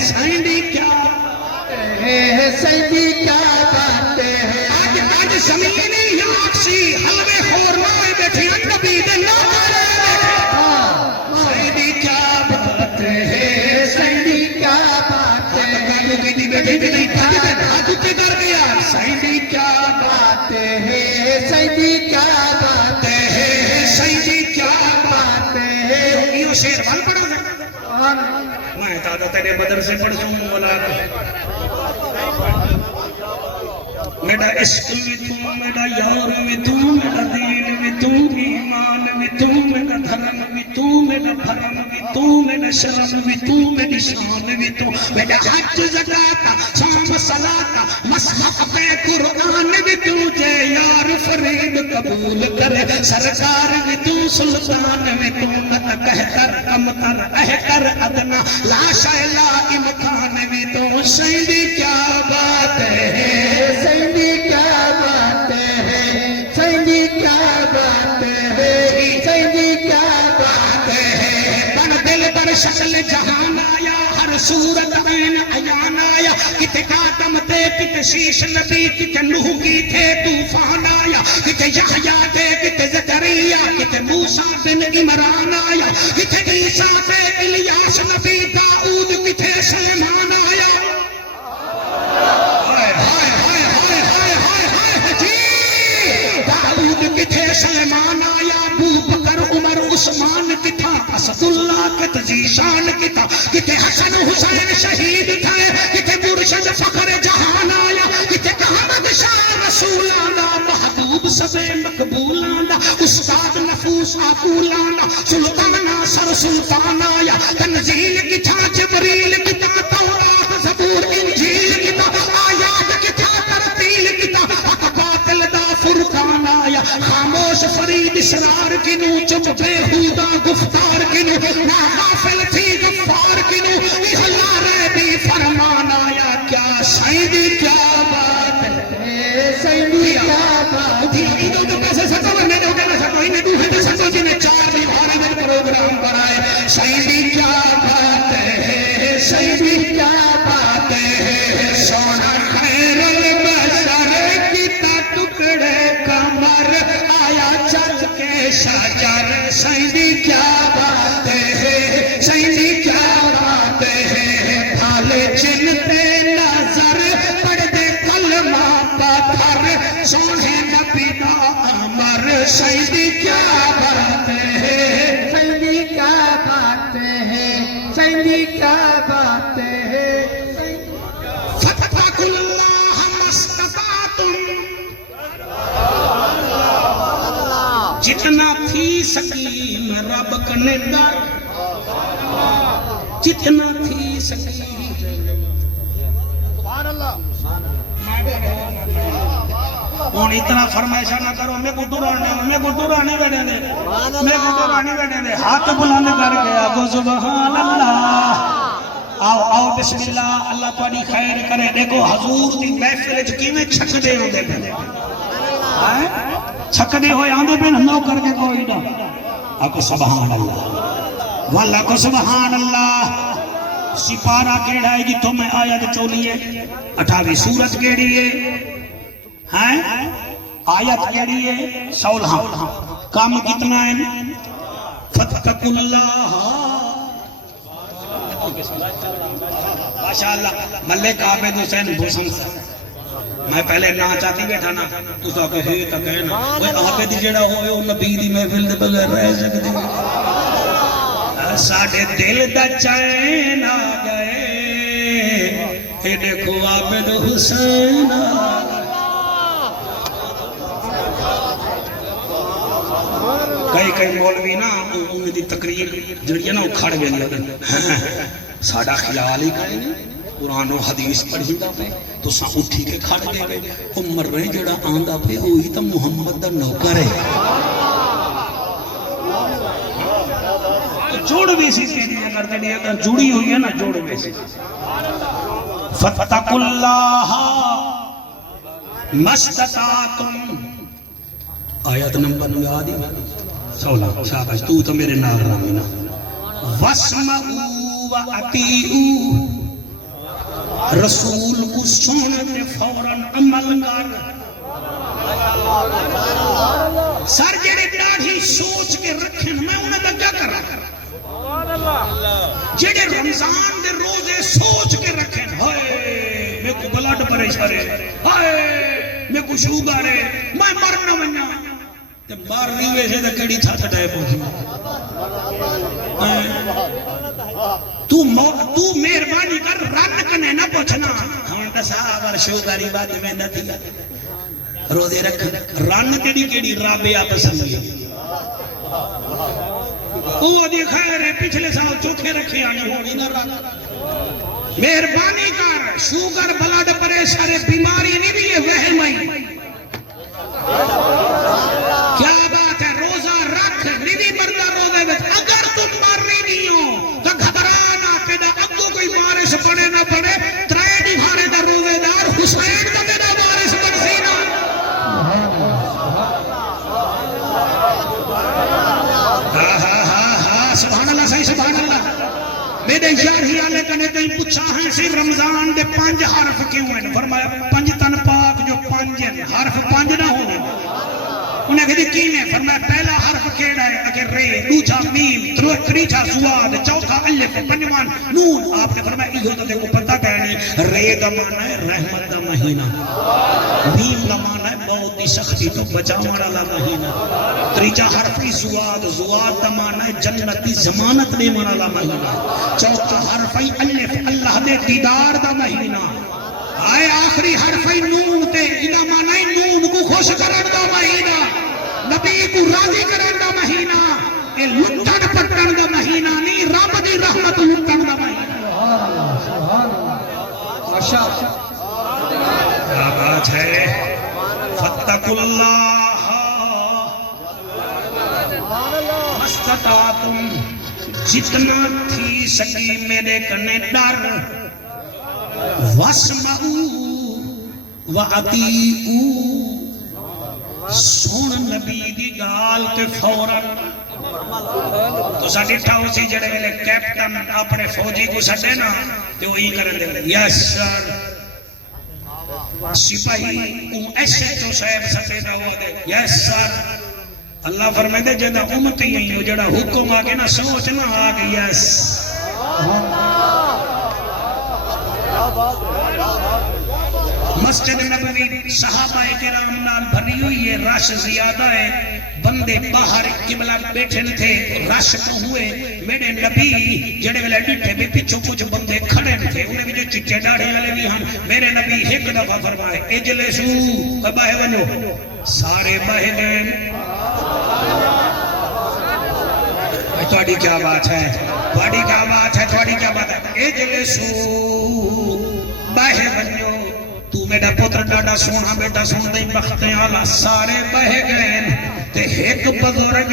سیدی کیا باتیں ہیں سیدی کیا باتیں ہیں آج زمینی یاکسی حلوے خور مائے بیٹھی نبی دے نہ کرے سیدی کیا باتیں ہیں سیدی کیا باتیں ہیں بیٹھی بیٹھی ہاتھ اٹھے کر گیا سیدی کیا باتیں ہیں سیدی کیا باتیں ہیں سیدی کیا باتیں ہیں یہ شیر بھل پڑھا میں دادا تیرے بدر سے پڑھ دوں مولا میرا عشق بھی تو میرا یار بھی تو میرا دین بھی تو ایمان بھی تو میرا دھرم بھی تو میرا بھرم بھی تو میرا شرم بھی تو میری شان بھی تو میرا حج زکاة صوم صلاة مسحق پہ قرآن بھی تو جے یار فرید قبول کرے سرکار بھی تو سلطان بھی تو نت کہتر کمتر احکر ادنا لا شائلہ امکان بھی تو سیدی کیا بات ہے سیدی کیا باتیں ہیں سیدی کیا باتیں ہیں سیدی کیا باتیں ہیں بن دل بر شکل جہان آیا ہر صورت عین عیان آیا کتے قاتم تے کتے شیش نبی کتے نوح کی تھے طوفان آیا کتے یحییٰ تے کتے زکریا کتے موسیٰ بن عمران آیا کتے عیسیٰ تے الیاس نبی داؤد کتے سلیمان آیا کتھے سلیمان آیا ابو بکر عمر عثمان کتھا اسد اللہ کت زیشان کتھا کتھے حسن حسین شہید تھے کتھے مرشد فخر جہان آیا کتھے احمد شاہ رسول اللہ محبوب کتب سب مقبولان دا استاد نفوس آقولان سلطانہ سر سلطانہ یا تنزیل کی تھا جبریل کی تھا تورات زبور انجیل کی تھا آیات کی تھا ترتیل کی تھا حق باطل دا فرقان آیا خاموش فرید اسرار کی نو چپ بےہودہ گفتار کی نو نا غافل تھی غفار کی نو اللہ رہی فرمان آیا کیا سیدی کیا بات ہے سیدی کیا بات ہے انہوں نے پیسے سکو میں نے کہنا سکو انہیں دوہے دے سکو جنہیں 4 دن بھاری میں پروگرام بنائے سیدی کیا بات ہے سیدی کیا بات ہے سونا خیر البشر کی تا ٹکڑے کمر آیا چل کے شجر سیدی کیا بات ہے سیدی کیا بات ہے بھالے چنتے نظر پڑ دے کلمہ پتھر سونے نبی دا امر سیدی کیا بات ہے سیدی کیا بات ہے سیدی کیا بات ہے فتح اللہ مستطاعتم جتنا تھی سکی میں رب کنے ڈر جتنا تھی سکی ہوں اتنا فرمائشہ نہ کرو میں کو درانے بیٹھے دے ہاتھ بلند کر گیا گو سبحان اللہ آؤ بسم اللہ اللہ تاری خیر کرے دیکھو حضور دی محفل وچ کیویں چھک دے ہوندے پے چھک دے ہوئے آندے پے نو کر کے کوئی نہ آکو سبحان اللہ واللہ کو سبحان اللہ سپارہ کیڑا ہے جتوں میں آیت چولی ہے 28 سورت کیڑی ہے آیت کیڑی ہے 16 کام کتنا ہے فتقوا اللہ ماشاءاللہ ملک عابد حسین بوسن سے میں پہلے نہ چاہتی بیٹھا نا اس کا کہے تا کہنا وہ عابد جڑا ہوئے وہ نبی دی محفل دے بغیر رہ سکدے ساڈے دل دا چین آ گئے اے دیکھو عابد حسین کئی مولوی نا انہوں دی تقریر جڑی ہے نا وہ کھڑ گئی ساڈا خیال ہی کرے قرآن و حدیث پڑھی دا پہ تو سا اٹھی کے کھڑ گئے وہ مر رہے جڑا آندہ پہ وہی تو محمد دا نوکر ہے جوڑ بھی سی تیری اگر تیری اگر جڑی ہوئی ہے نا جوڑ بھی سی فتقوا اللہ مستطاعتم آیت نمبر یاد ہی 16 شاباش تو میرے نال رامینا واسمعوا واطیعوا رسول کو سنتے فوراً عمل کر سر جڑے داڑھی سوچ کے رکھیں میں انہیں دا کیا کر رہا جڑے رمضان دے روزے سوچ کے رکھیں ہائے میں کو بلڈ پریشر ہے ہائے میں کو شوگر ہے میں مرنا بننا مار نہیں ویسے تو کڑی چھت ڈائے پہنچی تو مہربانی کر رن کنے نہ پوچھنا ہم دسا اگر شوگاری بات میں نہ تھی روزے رکھ رن تیری کیڑی رابعہ پسند ہے وہ دی خیر ہے پچھلے سال چوتھے رکھے آنی ہونی نہ رکھ مہربانی کر شوگر بلڈ پریشر بیماری نہیں بھی یہ وہم ہے کیا بات ہے روزہ رکھ نہیں بھی مردا روزے میں اگر تم مر نہیں ہو تو گھبرانا کہ دا ابو کوئی بارش پڑے نہ پڑے ترے دیوارے دا روزے دار حسین دا میرا بارش پڑسی نا سبحان اللہ صحیح سبحان اللہ میرے یار ہی آلے کنے کہیں پوچھا ہے سی رمضان دے 5 حرف کیوں ہیں فرمایا 5 تن پاک جو 5 ہیں حرف 5 نہ ہونے انہیں کہتے کی میں فرمایا پہلا حرف کیڑا ہے اگر رے دوجا میم تریجا زواد چوتھا الف پنجواں نون آپ نے فرمایا یہ تو دیکھو پتہ کہنے رے دا معنی ہے رحمت دا مہینہ میم دا معنی ہے موت دی سختی تو بچاؤ والا مہینہ تریجا حرف زواد زواد دا معنی ہے جنت دی ضمانت دینے والا مہینہ چوتھا حرف الف اللہ دے دیدار دا مہینہ آئے آخری حرف نون تے ادا معنی نون کو خوش کرن دا مہینہ اے لٹن پٹن دا مہینہ نہیں، رب دی رحمت لٹن دا مہینہ۔ سبحان اللہ ماشاء اللہ کیا بات ہے، فاتقوا اللہ مستطاعتم، جتنا تھی سکی میرے کنے ڈر، واسمعوا وَأَطِیعُوا، سن نبی دی گال تے فوراً۔ تو ساڈی ٹھاؤ سی جڑے ویلے کیپٹن اپنے فوجی کو سڈے نا تے وہی کرن دے، یس سر، سپاہی ایسے تو صاحب سڈے دا ہوا دے، یس سر۔ اللہ فرمائے دے جدہ امتی ہی ہو جڑا حکم آگے نا سوچ نہ آگے، یس۔ مسجد نبوی صحابہ کرام نال بھری ہوئی ہے، رش زیادہ ہے، بندے باہر قبلہ بیٹھے تھے، رش تو ہوئے، میرے نبی جڑے والے ڈٹھے بھی پیچھو کچھ بندے کھڑے تھے، انہیں بھی جو چچے ڈاڑے والے بھی ہم، میرے نبی ایک دفعہ فرمائے اجلسو، باہے ونو، سارے باہے گئے۔ تھوڑی کیا بات ہے، تھوڑی کیا بات ہے، تھوڑی کیا بات ہے، اجلسو باہے ونو، تو میرا پتر ڈاڑا سونا بیٹا سونا ہی بختے آلا، سارے بہے گئے تے ایک بزرگ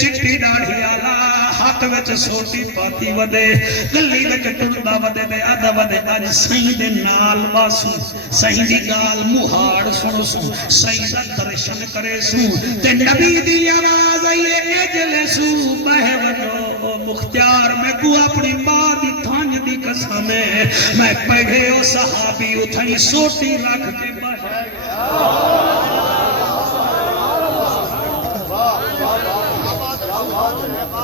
چٹی ڈاڑھی آلا، ہاتھ وچ سوٹی پاتی ودے، گلی وچ ٹردا ودے دے آدھا ودے، اج سائیں دے نال واسو، سائیں دی گال مہاڑ سنو سو، سائیں دا درشن کرے سو، تے نبی دی آواز آئیے اجلسو بہے ونو، مختار میں کو اپنی ماں دی تھانج دی قسم ہے، میں پڑھے او صحابی اتھائی سوٹی رکھ کے بہے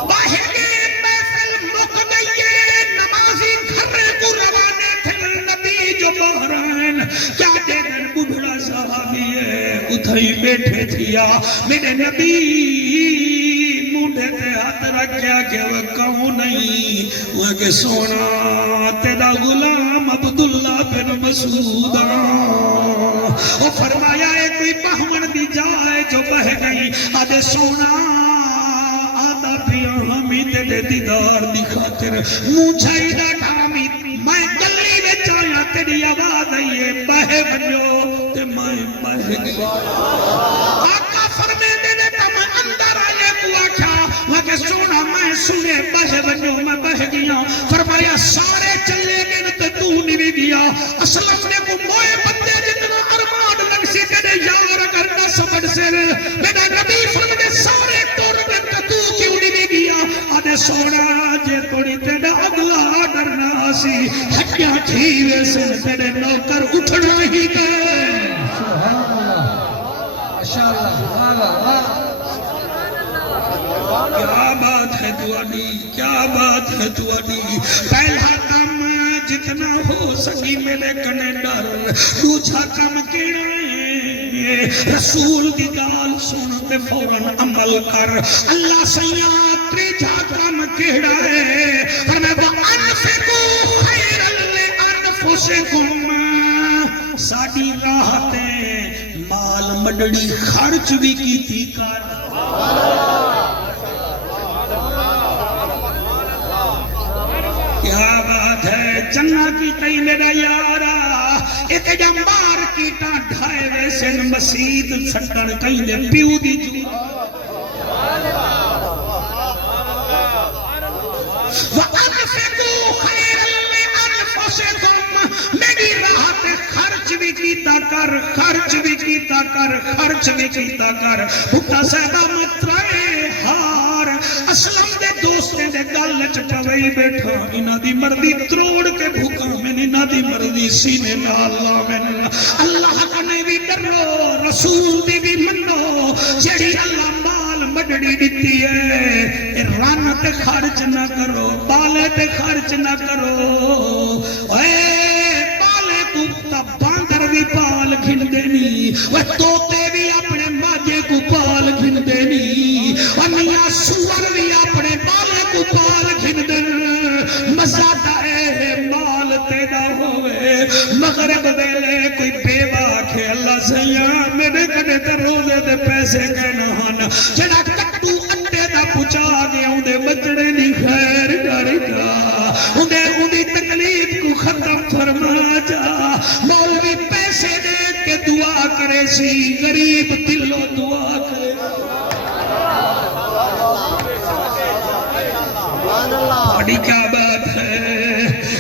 باہر محفل مک گئیے، نمازی گھر کو روانے تھے، نبی جو بحرین کیا دیدن ببھڑا صحابی ہے، اتھائی بیٹھے تھیا، میرے نبی مونڈے تے ہاتھ رکھیا کہ وہ کہوں نہیں، وہ کہ سونا تیرا غلام عبداللہ بن مسعود، وہ فرمایا ہے کوئی بہمن دی جائے جو بہ گئی، آدھے سونا آدھا پیا ہمیں تیرے دیدار دی خاطر، مجھائی دا ڈھامی، میں گلی میں چاہیا تیری آواز آئیے بہے بنیو، تے میں بہے گئی۔ آقا فرمے دینے تا میں اندر آنے کو آکھا، کہ سونا میں سنے بہے بنیو میں بہ گیا، فرمایا سارے چلے گئے تو تو نہیں گیا، اسلام نے کو موئے بندے جتنا ارمان نقشی کرے یار کرنا سمجھ سے، میرا نبی فرمے سارے طور میں تو کیوں نہیں گیا، آدھے سونا جے توڑی تیرا اگلا ڈرنا سی، ہٹیاں ٹھیوے سے تیرے نوکر اٹھنا ہی گئے۔ سبحان اللہ ماشاءاللہ سبحان اللہ، کیا بات ہے تواڈی، کیا بات ہے تواڈی، پہلا کام جتنا ہو سکی میرے کنے ڈر، دوسرا کام کیڑا ہے رسول دی گال سن تے فوراً عمل کر، اللہ سیاں تیجا کام کیڑا ہے، فرمایا وَأَنفِقُوا خَيْرًا لِأَنفُسِكُمْ، ساڈی راہ تے مال مڈڑی خرچ بھی کیتی کر۔ کیا بات ہے، چنگا کی تئی میرا یارا، ایک جمبار کی ٹاں ڈھائے ویسے مسید سٹن کہیں دے پیو دی جو، وَأَنفِقُوا خَيْرًا لِأَنفُسِكُمْ، میری راہ تے خرچ بھی کیتا کر، خرچ بھی کیتا کر، خرچ بھی کیتا کر، بھٹا سیدہ مطرائے ہار، اسلام دے دوستیں دے گل چٹوئی بیٹھا، انہاں دی مردی تروڑ کے بھوکا میں، انہاں دی مردی سینے نال لاویں، اللہ کنے بھی ڈرو، رسول دی بھی منو، جیڑی اللہ مال مڈڑی دیتی ہے، رن تے خرچ نہ کرو، بالے تے خرچ نہ کرو، اے بالے کو تب باندر بھی پال گھن دینی، وہ توتے بھی اپنے ماجے کو پال گھن دینی، اور میاں سور بھی اپنے بالے کو پال گھن دین، مزادہ اے مال تیرا ہوئے، مغرب ویلے کوئی بیوہ کہ اللہ سیاں میرے کنے تے روزے دے پیسے کہنا ہن، جڑا کٹو انڈے دا پچا گیا سی غریب دلو دعا کرے بڑی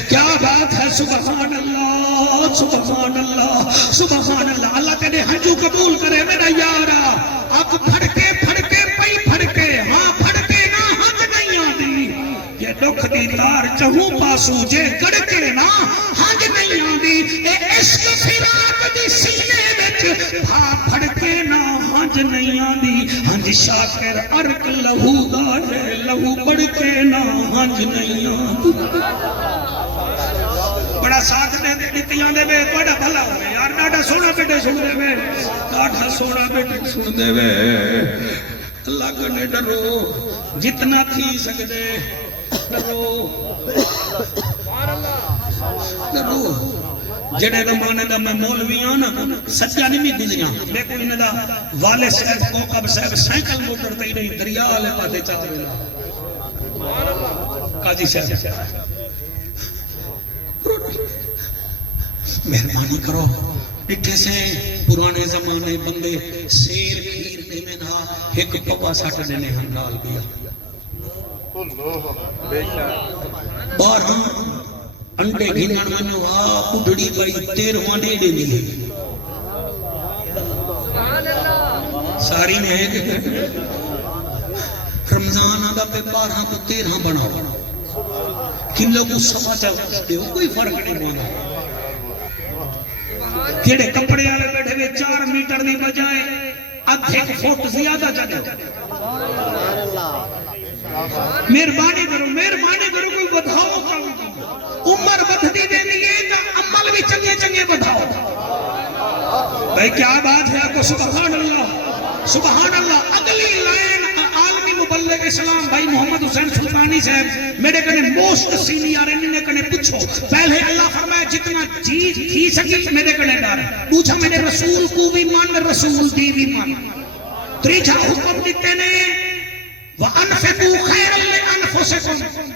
کیا بات ہے سبحان اللہ سبحان اللہ سبحان اللہ اللہ تیرے ہنجو قبول کرے میرا یارا اک پھڑکے پئی پھڑکے ہاں پھڑکے نہ ہنج نہیں آدھی یہ دکھ دی تار چہوں پاسو جے گڑکے نہ ہنج نہیں آدھی اے عشق فراق دی سینے وچ ہا پھڑکے نہ ہنج نہیں آدھی ہنج شاکر ارک لہو دا ہے لہو بڑکے نہ ہنج نہیں آدھی بڑا ساتھ دے دیتیاں دے وے بڑا بھلا ہوئے یار ڈاڑا سونا بیٹے سن دے وے ڈاڑا سونا بیٹے سن دے وے اللہ کنے ڈرو جتنا تھی سکتے ڈرو جڑے زمانے دا میں مولوی ہوں نا سچا نہیں گزریاں لیکن انہیں دا والے صاحب کوکب صاحب سائیکل موٹر تے نہیں دریا والے پاتے چاہتے ہیں قاضی صاحب مہربانی کرو ڈٹھے سے پرانے زمانے بندے سیر کھیر دینے نا ایک پپا ساٹھ دینے ہم ڈال گیا بارہ انڈے گھنن منو اڈڑی بائی 13واں ڈے دینی ہے ساری نے رمضان آگا پہ 12 کو 13 بناؤ کلو کو سوا چاہتے ہو کوئی فرق نہیں بنا کیڑے کپڑے آلے بیٹھے ہوئے 4 میٹر دی بجائے ادھے فٹ زیادہ چلے مہربانی کرو کوئی بدھاؤ عمر بدھتی دینی ہے کہ عمل بھی چنگے چنگے بدھاؤ بھائی کیا بات ہے کو سبحان اللہ اگلی لائن عالمی مبلغ اسلام بھائی محمد حسین سلطانی صاحب میرے کنے موسٹ سینئر انہیں کنے پوچھو پہلے اللہ فرمایا جتنا چیز تھی سکی میرے کنے ڈار پوچھا میں نے رسول کو بھی مان رسول دی بھی مان تریجہ حکم دیتے نے وَأَنْفِقُوا خَيْرًا لِأَنفُسِكُمْ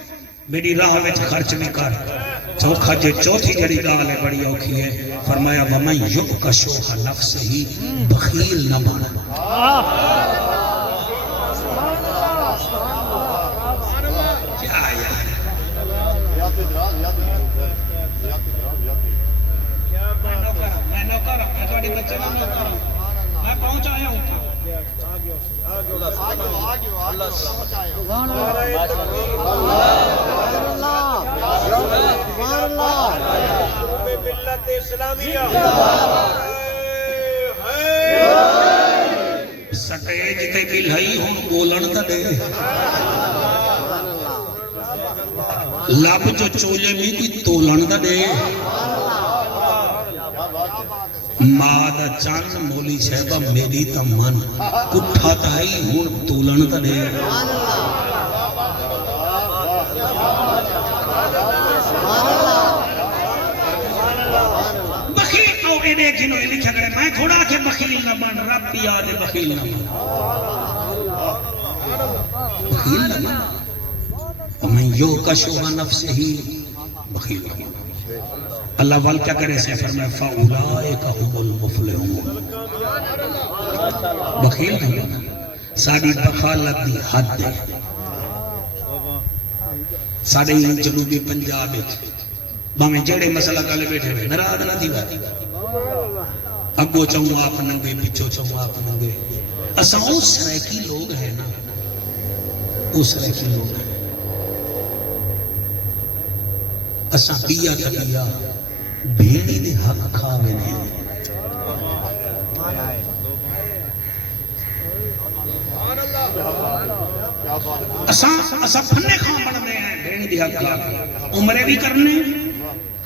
میری راہ وچ خرچ نہیں کر چوکھا جے چوتھی جڑی گال ہے بڑی اوکھی ہے فرمایا وَمَنْ يُؤْقَ شُحَّ نَفْسِهِ بخیل نہ بنا کیا یار میں نوکر میں تھوڑی بچے نہ نوکر میں پہنچ آیا ہوں سٹیج تے بلہائی ہوں بولن تا دے لب جو چولے میں کی تولن تا دے مادہ چاند مولی صاحبہ میری تا من کٹھا تائی ہون تولن تا دے بخیل او انہیں جنہوں نے لکھا کرے میں تھوڑا کہ بخیل نہ بن رب یاد بخیل نہ بن بخیل نہ بن ومن یوکشو نفسہ ہی بخیل نہ بن اللہ وال کیا کرے سے فرمائے فَأُولَئِكَ هُمُ الْمُفْلِحُونَ بخیل نہیں ساڑی بخالت دی حد ہے ساڑی جنوبی پنجاب باہمیں جڑے مسئلہ کالے بیٹھے ہوئے نراد نہ دیوا اگو چاہوں آپ ننگے پچھو چاہوں آپ ننگے اساں اس طرح کی لوگ ہیں نا اس طرح کی لوگ ہیں اساں پیا کبیا بھیڑی دے حق کھاوے نے اساں پھنے کھاں بڑھنے ہیں بھیڑی دے حق کھاوے عمرے بھی کرنے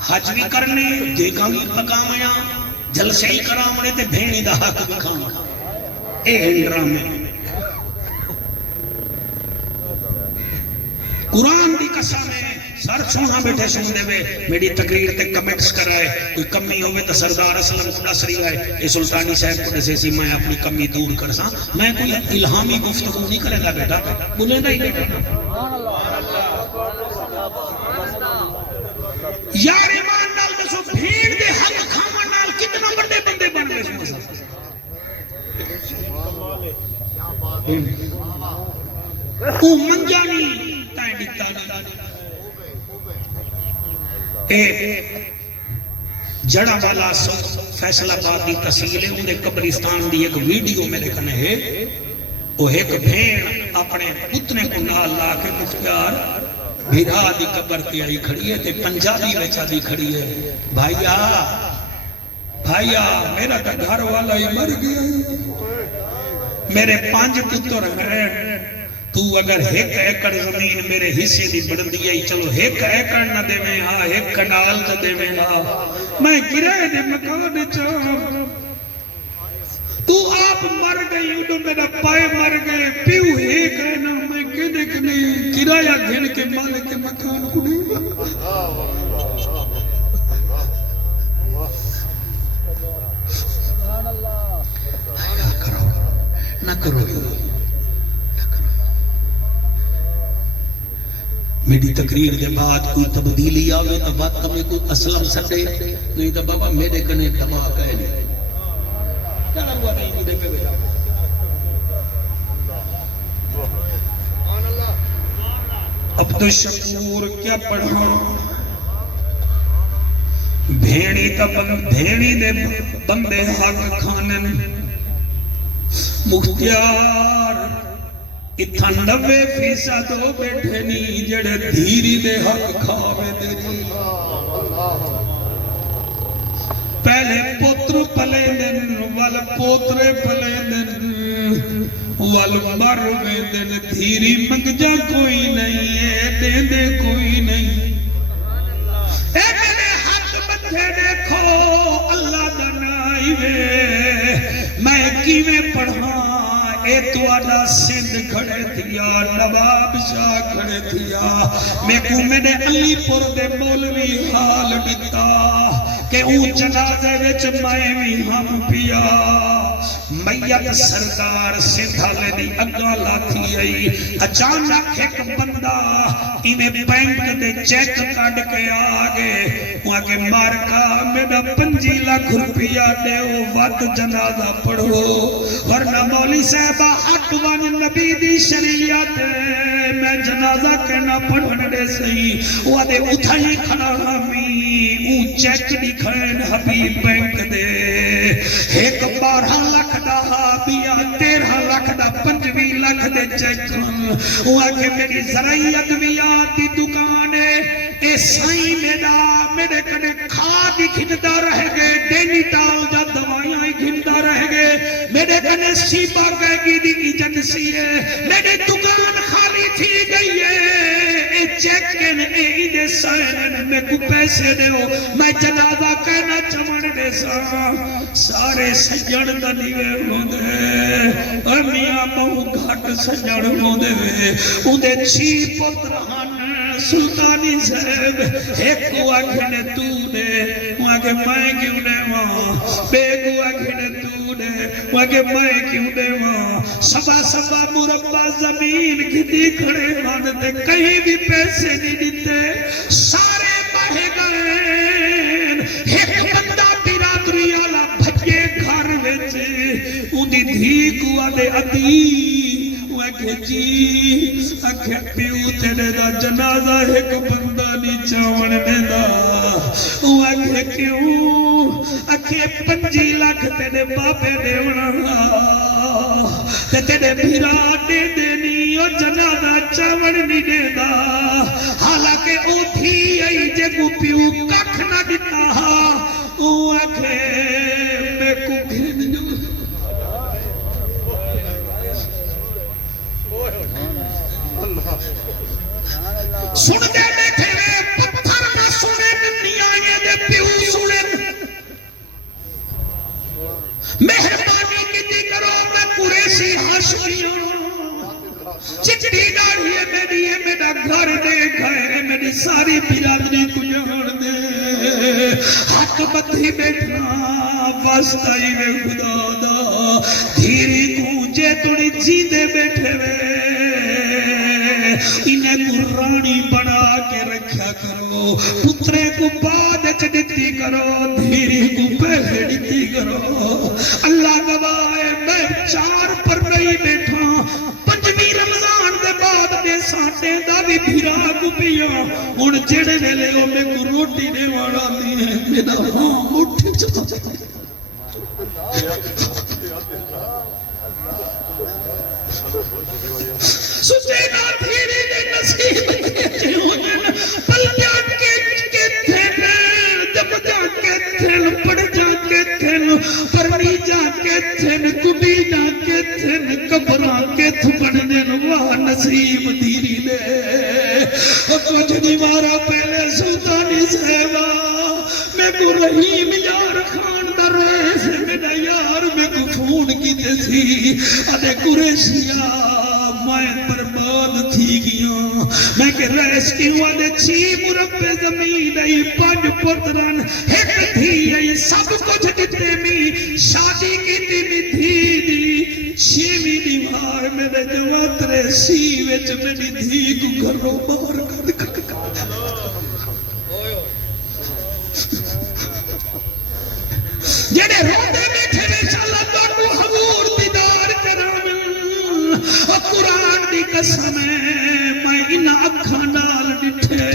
حج بھی کرنے دیکھا بھی پکاویا جلسے ہی کرامنے تے بھیڑی دا حق بھی کھانا اے ڈرامے قرآن دی قسم ہے سر سونا بیٹھے سن دے وے میری تقریر تے کمنٹس کرائے کوئی کمی ہوئے تو سردار اسلم نصری آئے اے سلطانی صاحب کو جیسے سی میں اپنی کمی دور کر سا میں کوئی الہامی گفتگو نہیں کرے گا بیٹا بولے دا ہی بیٹا یار ایمان نال دسو بھیڑ دے حق کھاون نال کتنا بڑے بندے بن گئے او منجا نہیں تائیں ڈکتا نہیں اے جڑا والا فیصلہ آباد دی تحصیل ہے انہیں قبرستان دی ایک ویڈیو میرے کنے ہے وہ ایک بھین اپنے پتنے کو نال لا کے مختار بھیرا دی قبر تے آئی کھڑی ہے تے پنجابی وچا دی کھڑی ہے بھائیا میرا تا گھر والا ہی مر گیا میرے 5 پتر ہیں تو اگر 1 ایکڑ زمین میرے حصے دی بڑھ دی آئی چلو 1 ایکڑ نہ دے میں 1 کنال نہ دے میں میں گرے دے مکان چاہ تو آپ مر گئی اُنہوں میرا پائے مر گئے پیو ہے کہنا میں کہنے کنے کرایہ گھن کے مالک کے مکان کو نہیں نہ کرو میری تقریر کے بعد کوئی تبدیلی آوے تو وقت میں کوئی اسلم سٹے نہیں تو بابا میرے کنے دماغ ہے نہیں عبد الشکور کیا پڑھا بھیڑی دے بندے حق کھانن مختیار اتھا 90% ہو بیٹھے نہیں جڑے دھیری دے حق کھاوے دے پہلے پوتر پلے دن وال پوترے پلے دن وال مر دن دھیری منگجا کوئی نہیں ہے دے کوئی نہیں اے میرے حق بچے دیکھو اللہ دنائی میں کیویں پڑھا اے تو آنا سندھ کھڑے تھیا نواب شاہ کھڑے تھیا میں کو میرے علی پور دے مولوی حال دیتا کہ اون جنازے وچ میں بھی ہم پیا میت سردار سندھالے دی اگا لاتی آئی اچانک ایک بندہ انہیں بینک دے چیک کاٹ کے آگے وہاں کے مارکا میرا 5 لاکھ روپیہ دے او وقت جنازہ پڑھو ورنہ مولی صاحبہ اکوان نبی دی شریعت میں جنازہ کہنا پڑھن دے سہی وہ دے اٹھائی کھڑا ہمیں اون چیک دکھائن حبیب بینک دے ایک 12 لاکھ دا بیا 13 لاکھ دا 25 لاکھ دے چیکن وہ آگے میری زرائی ادویات دی دکان ہے اے سائی میرے کنے کھاد گھندا رہ گئے دینی ٹال جا دوائیاں گھندا رہ گئے میرے کنے سیپا گئے گی دی ایجنسی ہے میرے دکان خالی تھی گئی ہے اے چیکن اے ایدے سائن میں کو پیسے دے ہو میں جنازہ کہنا چمن دے سارے سجڑ دلیوے ہوں دے میاں بہو گھاٹ سجڑ ہوں دے اندے 6 پترہن سلطانی صاحب ایک کو آگھنے تو دے وہاں میں کیوں دے وہاں بے کو آگھنے تو دے وہاں میں کیوں دے وہاں سبا مربع زمین کی دی کھڑے مانتے کہیں بھی پیسے نہیں دیتے سارے بہے گئے ایک بندہ برادری آلا بھجے گھر ویچے اندھی دھی کو آدھے ادھی کہ جی اکھے پیو تیرے دا جنازہ ایک بندہ نہیں چاون میں دا وہ اکھے کیوں اکھے 5 لاکھ تیرے باپے دے ہونا تے تیرے بھیرا دے دینی او جنازہ چاون نہیں دے دا حالانکہ او تھی آئی جے کو پیو ککھ نہ دیتا وہ اکھے میں کو گھن جو سن دے بیٹھے پتھر نہ سنے دنیا یہ دے پیو سنے مہربانی کی کرو میں قریشی ہاشمیوں چٹی داڑھی ہے میرا گھر دیکھا ہے میری ساری برادری کو جہاں دے حق بدھی بیٹھنا واسطائی میں خدا دا دھیری گونجے توڑی جی دے بیٹھے وے انہیں قرآنی بنا کے رکھا کرو پترے کو بعد چڑھتی کرو دھیری کو پہلے ڈتی کرو اللہ گواہ ہے میں 4 پر نہیں ساٹے دا بھی بھیرا کو پیا ہن جڑے ویلے او میں کو روٹی دے والا دی ہے میرا ہاں اٹھ چا سچے نا تھیری دے نصیب کے ہونے پل جا کے تھے جب جا کے تھے پڑ جا کے تھے پرنی جا کے تھے کبھی جا کے تھے کبرا کے تھے پڑھنے واہ نصیب تیری دے کچھ دیوارا پہلے سلطانی سیوا میں کو رحیم یار خان در سے میرا یار میں کو فون کی سی ادھے قریشیا میں برباد تھی گیا میں کہ ریس کی وادے چی مربع زمین ای پانچ پتران ایک تھی ای سب کچھ جتے میں شادی کی تھی تھی دی شیمی دیوار میرے جواترے سیوچ میری دھی کو گھروں باہر کر جڑے روتے بیٹھے انشاءاللہ تو حضور دیدار کرامن اور قرآن دی قسم میں ان اکھاں نال ڈٹھے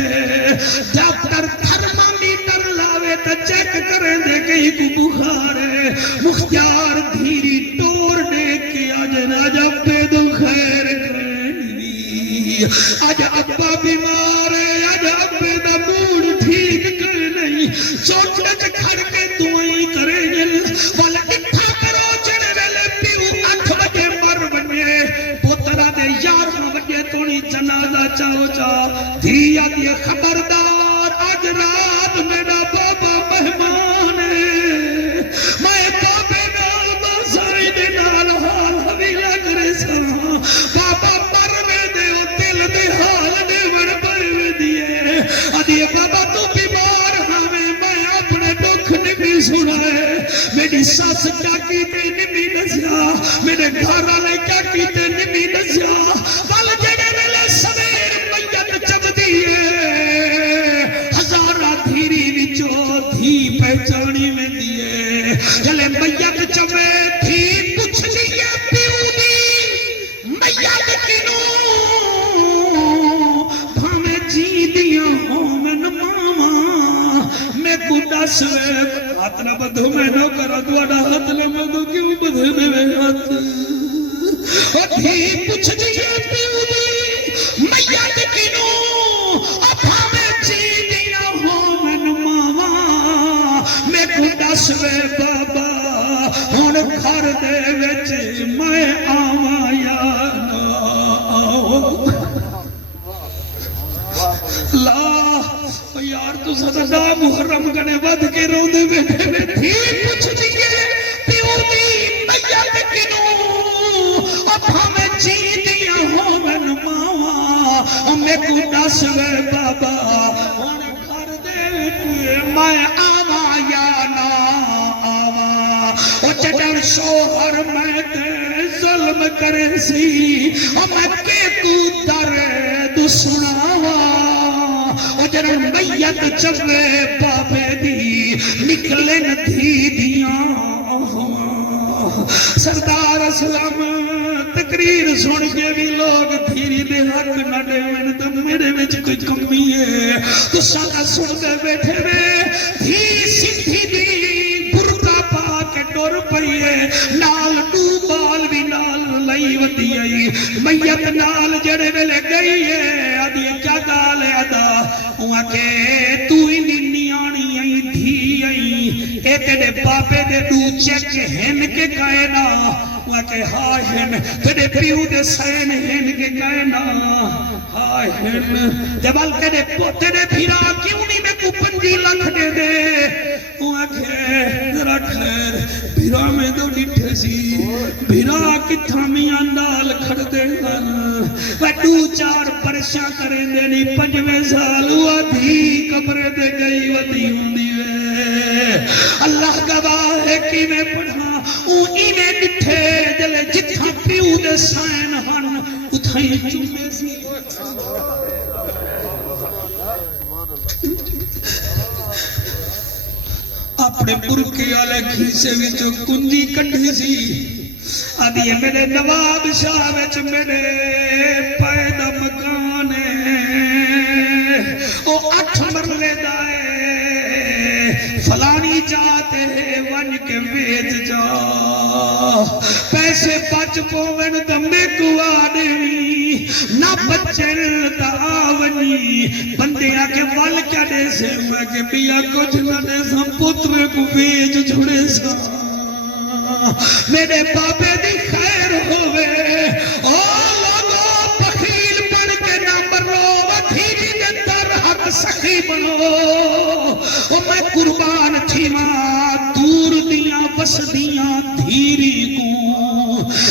ڈاکٹر تھرمامیٹر لاوے تا چیک کریں دے کہیں کو بخار ہے مختار دھیری ٹور دے کے آج راجہ پہ دو خیر کرنی آج ابا بیمار ہے آج ابے دا موڑ ٹھیک کر نہیں سوچنے سے کھڑ کے دعائیں کریں گل والا اٹھا کرو چڑے ویلے پیو 8 بجے مر بنے پوترہ دے 11 بجے تونی جنازہ چاہو چاہ دھیا دیا خبردار آج رات میرا بابا مہمان ہے میں بابے نال بازائی دے نال حال حویلہ کرے سا بابا مرنے دے او دل دے حال دے ور پر دیئے آدھیے بابا تو بیمار ہمیں میں اپنے دکھ نہیں سنا ہے میری ساس کیا کیتے نمی نسیا میرے گھر والے کیا کیتے نمی نسیا وال جڑے ویلے سویر میت چب دیئے ہزارہ دھیری وچو دھی پہچانی میں دیئے جلے میت چبے دھی پوچھ لیے پیو دی میت کنوں بھامے جی دیا ہوں من ماما میں کو دس ہاتھ نہ بدھو میں نو کرا دوڑا ہاتھ نہ بدھو کیوں بدھنے میں ہاتھ اور دھی پوچھ دیئے پیو دی میت کنوں اب ہمیں جی دیا ہوں من ماما میں کو دس بابا ہون گھر دے وچ میں آواں یا نہ آواں لا یار تو صدقہ محرم کنے ود کے رو دے بیٹھے میں تھی پوچھ دیئے پیو دی میت کنوں اب ہمیں جی دیا ہوں من ماما میں کو دس بابا ہون گھر دے میں آواں یا نہ آواں او چٹر شوہر میں تے ظلم کرے سی او میں کے کو درد سناواں او جنر میت چوے بابے دی نکلن دھی دیاں سردار اسلام تقریر سن کے بھی لوگ دھیری دے حق نہ دے میں تو میرے وچ کوئی کمی ہے تو سارا سن دے بیٹھے میں دھی سدھی دی برقع پا کے ڈور پئیے نال ڈوبال بھی نال لئی ودی آئی میت نال جڑے ویلے گئی ہے آدھی کیا گال ہے ادا ہوا کہ تو ہی نیانی آئی دھی آئی اے تیرے بابے دے دو چیک ہن کے کائنا ہوا کہ ہائے ہن تیرے پیو دے سین ہن کے کائنا ہائے ہن جبال تیرے بھیرا کیوں نہیں میں کو 5 لاکھ دے دے ہوا کہ ذرا خیر بھیرا میں دو ڈٹھے سی بھیرا کتھا میاں نال کھڑ دے وہ 2-4 پرشاں کریں دے نہیں 5ویں سال ہوا دھی قبر دے گئی ودی ہوں دیوے اللہ گواہ ہے کی میں پڑھا اونی میں ڈٹھے جلے جتھا پیو دے سائن ہن اتھائی چومے سی اپنے برکے والے کھیسے وچوں کنجی کڈھی سی آدھی میرے نواب شاہ وچ میرے پیدا مکان ہے ون کے ویچ جا پیسے بچ پوون دمے کو آدمی نہ بچن دا آونی بندے آکے وال کیا دے سے میں کہ بیا کچھ نہ دے سا پتر کو ویچ چھڑے سا میرے بابے دی خیر ہوئے او لوگو بخیل بن کے نہ مرو وطیری دے در حق سخی بنو او میں قربان تھی ماں دور دیاں بس دیاں دھیری کو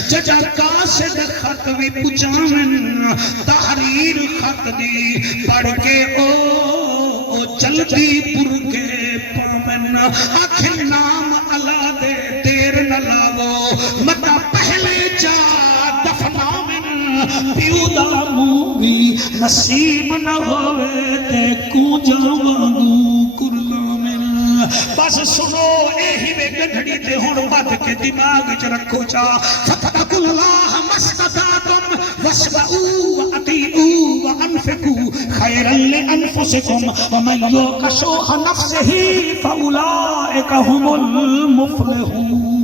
ججا کاسد خط وی پچامن تحریر خط دی پڑھ کے او جلدی پر کے پامن آخر نام اللہ دے دیر نہ لاو متا پہلے جا دفنا من پیودا مووی نصیب نہ ہوئے تے کو جاوانگو کرلا من بس سنو ایہی میں گھڑی تے ہون بات کے دماغ چ رکھو چا فتقوا اللہ مستطعتم واسمعوا واطیعوا وانفقوا خیرا لانفسکم ومن یوق شح نفسہ فاولئک هم المفلحون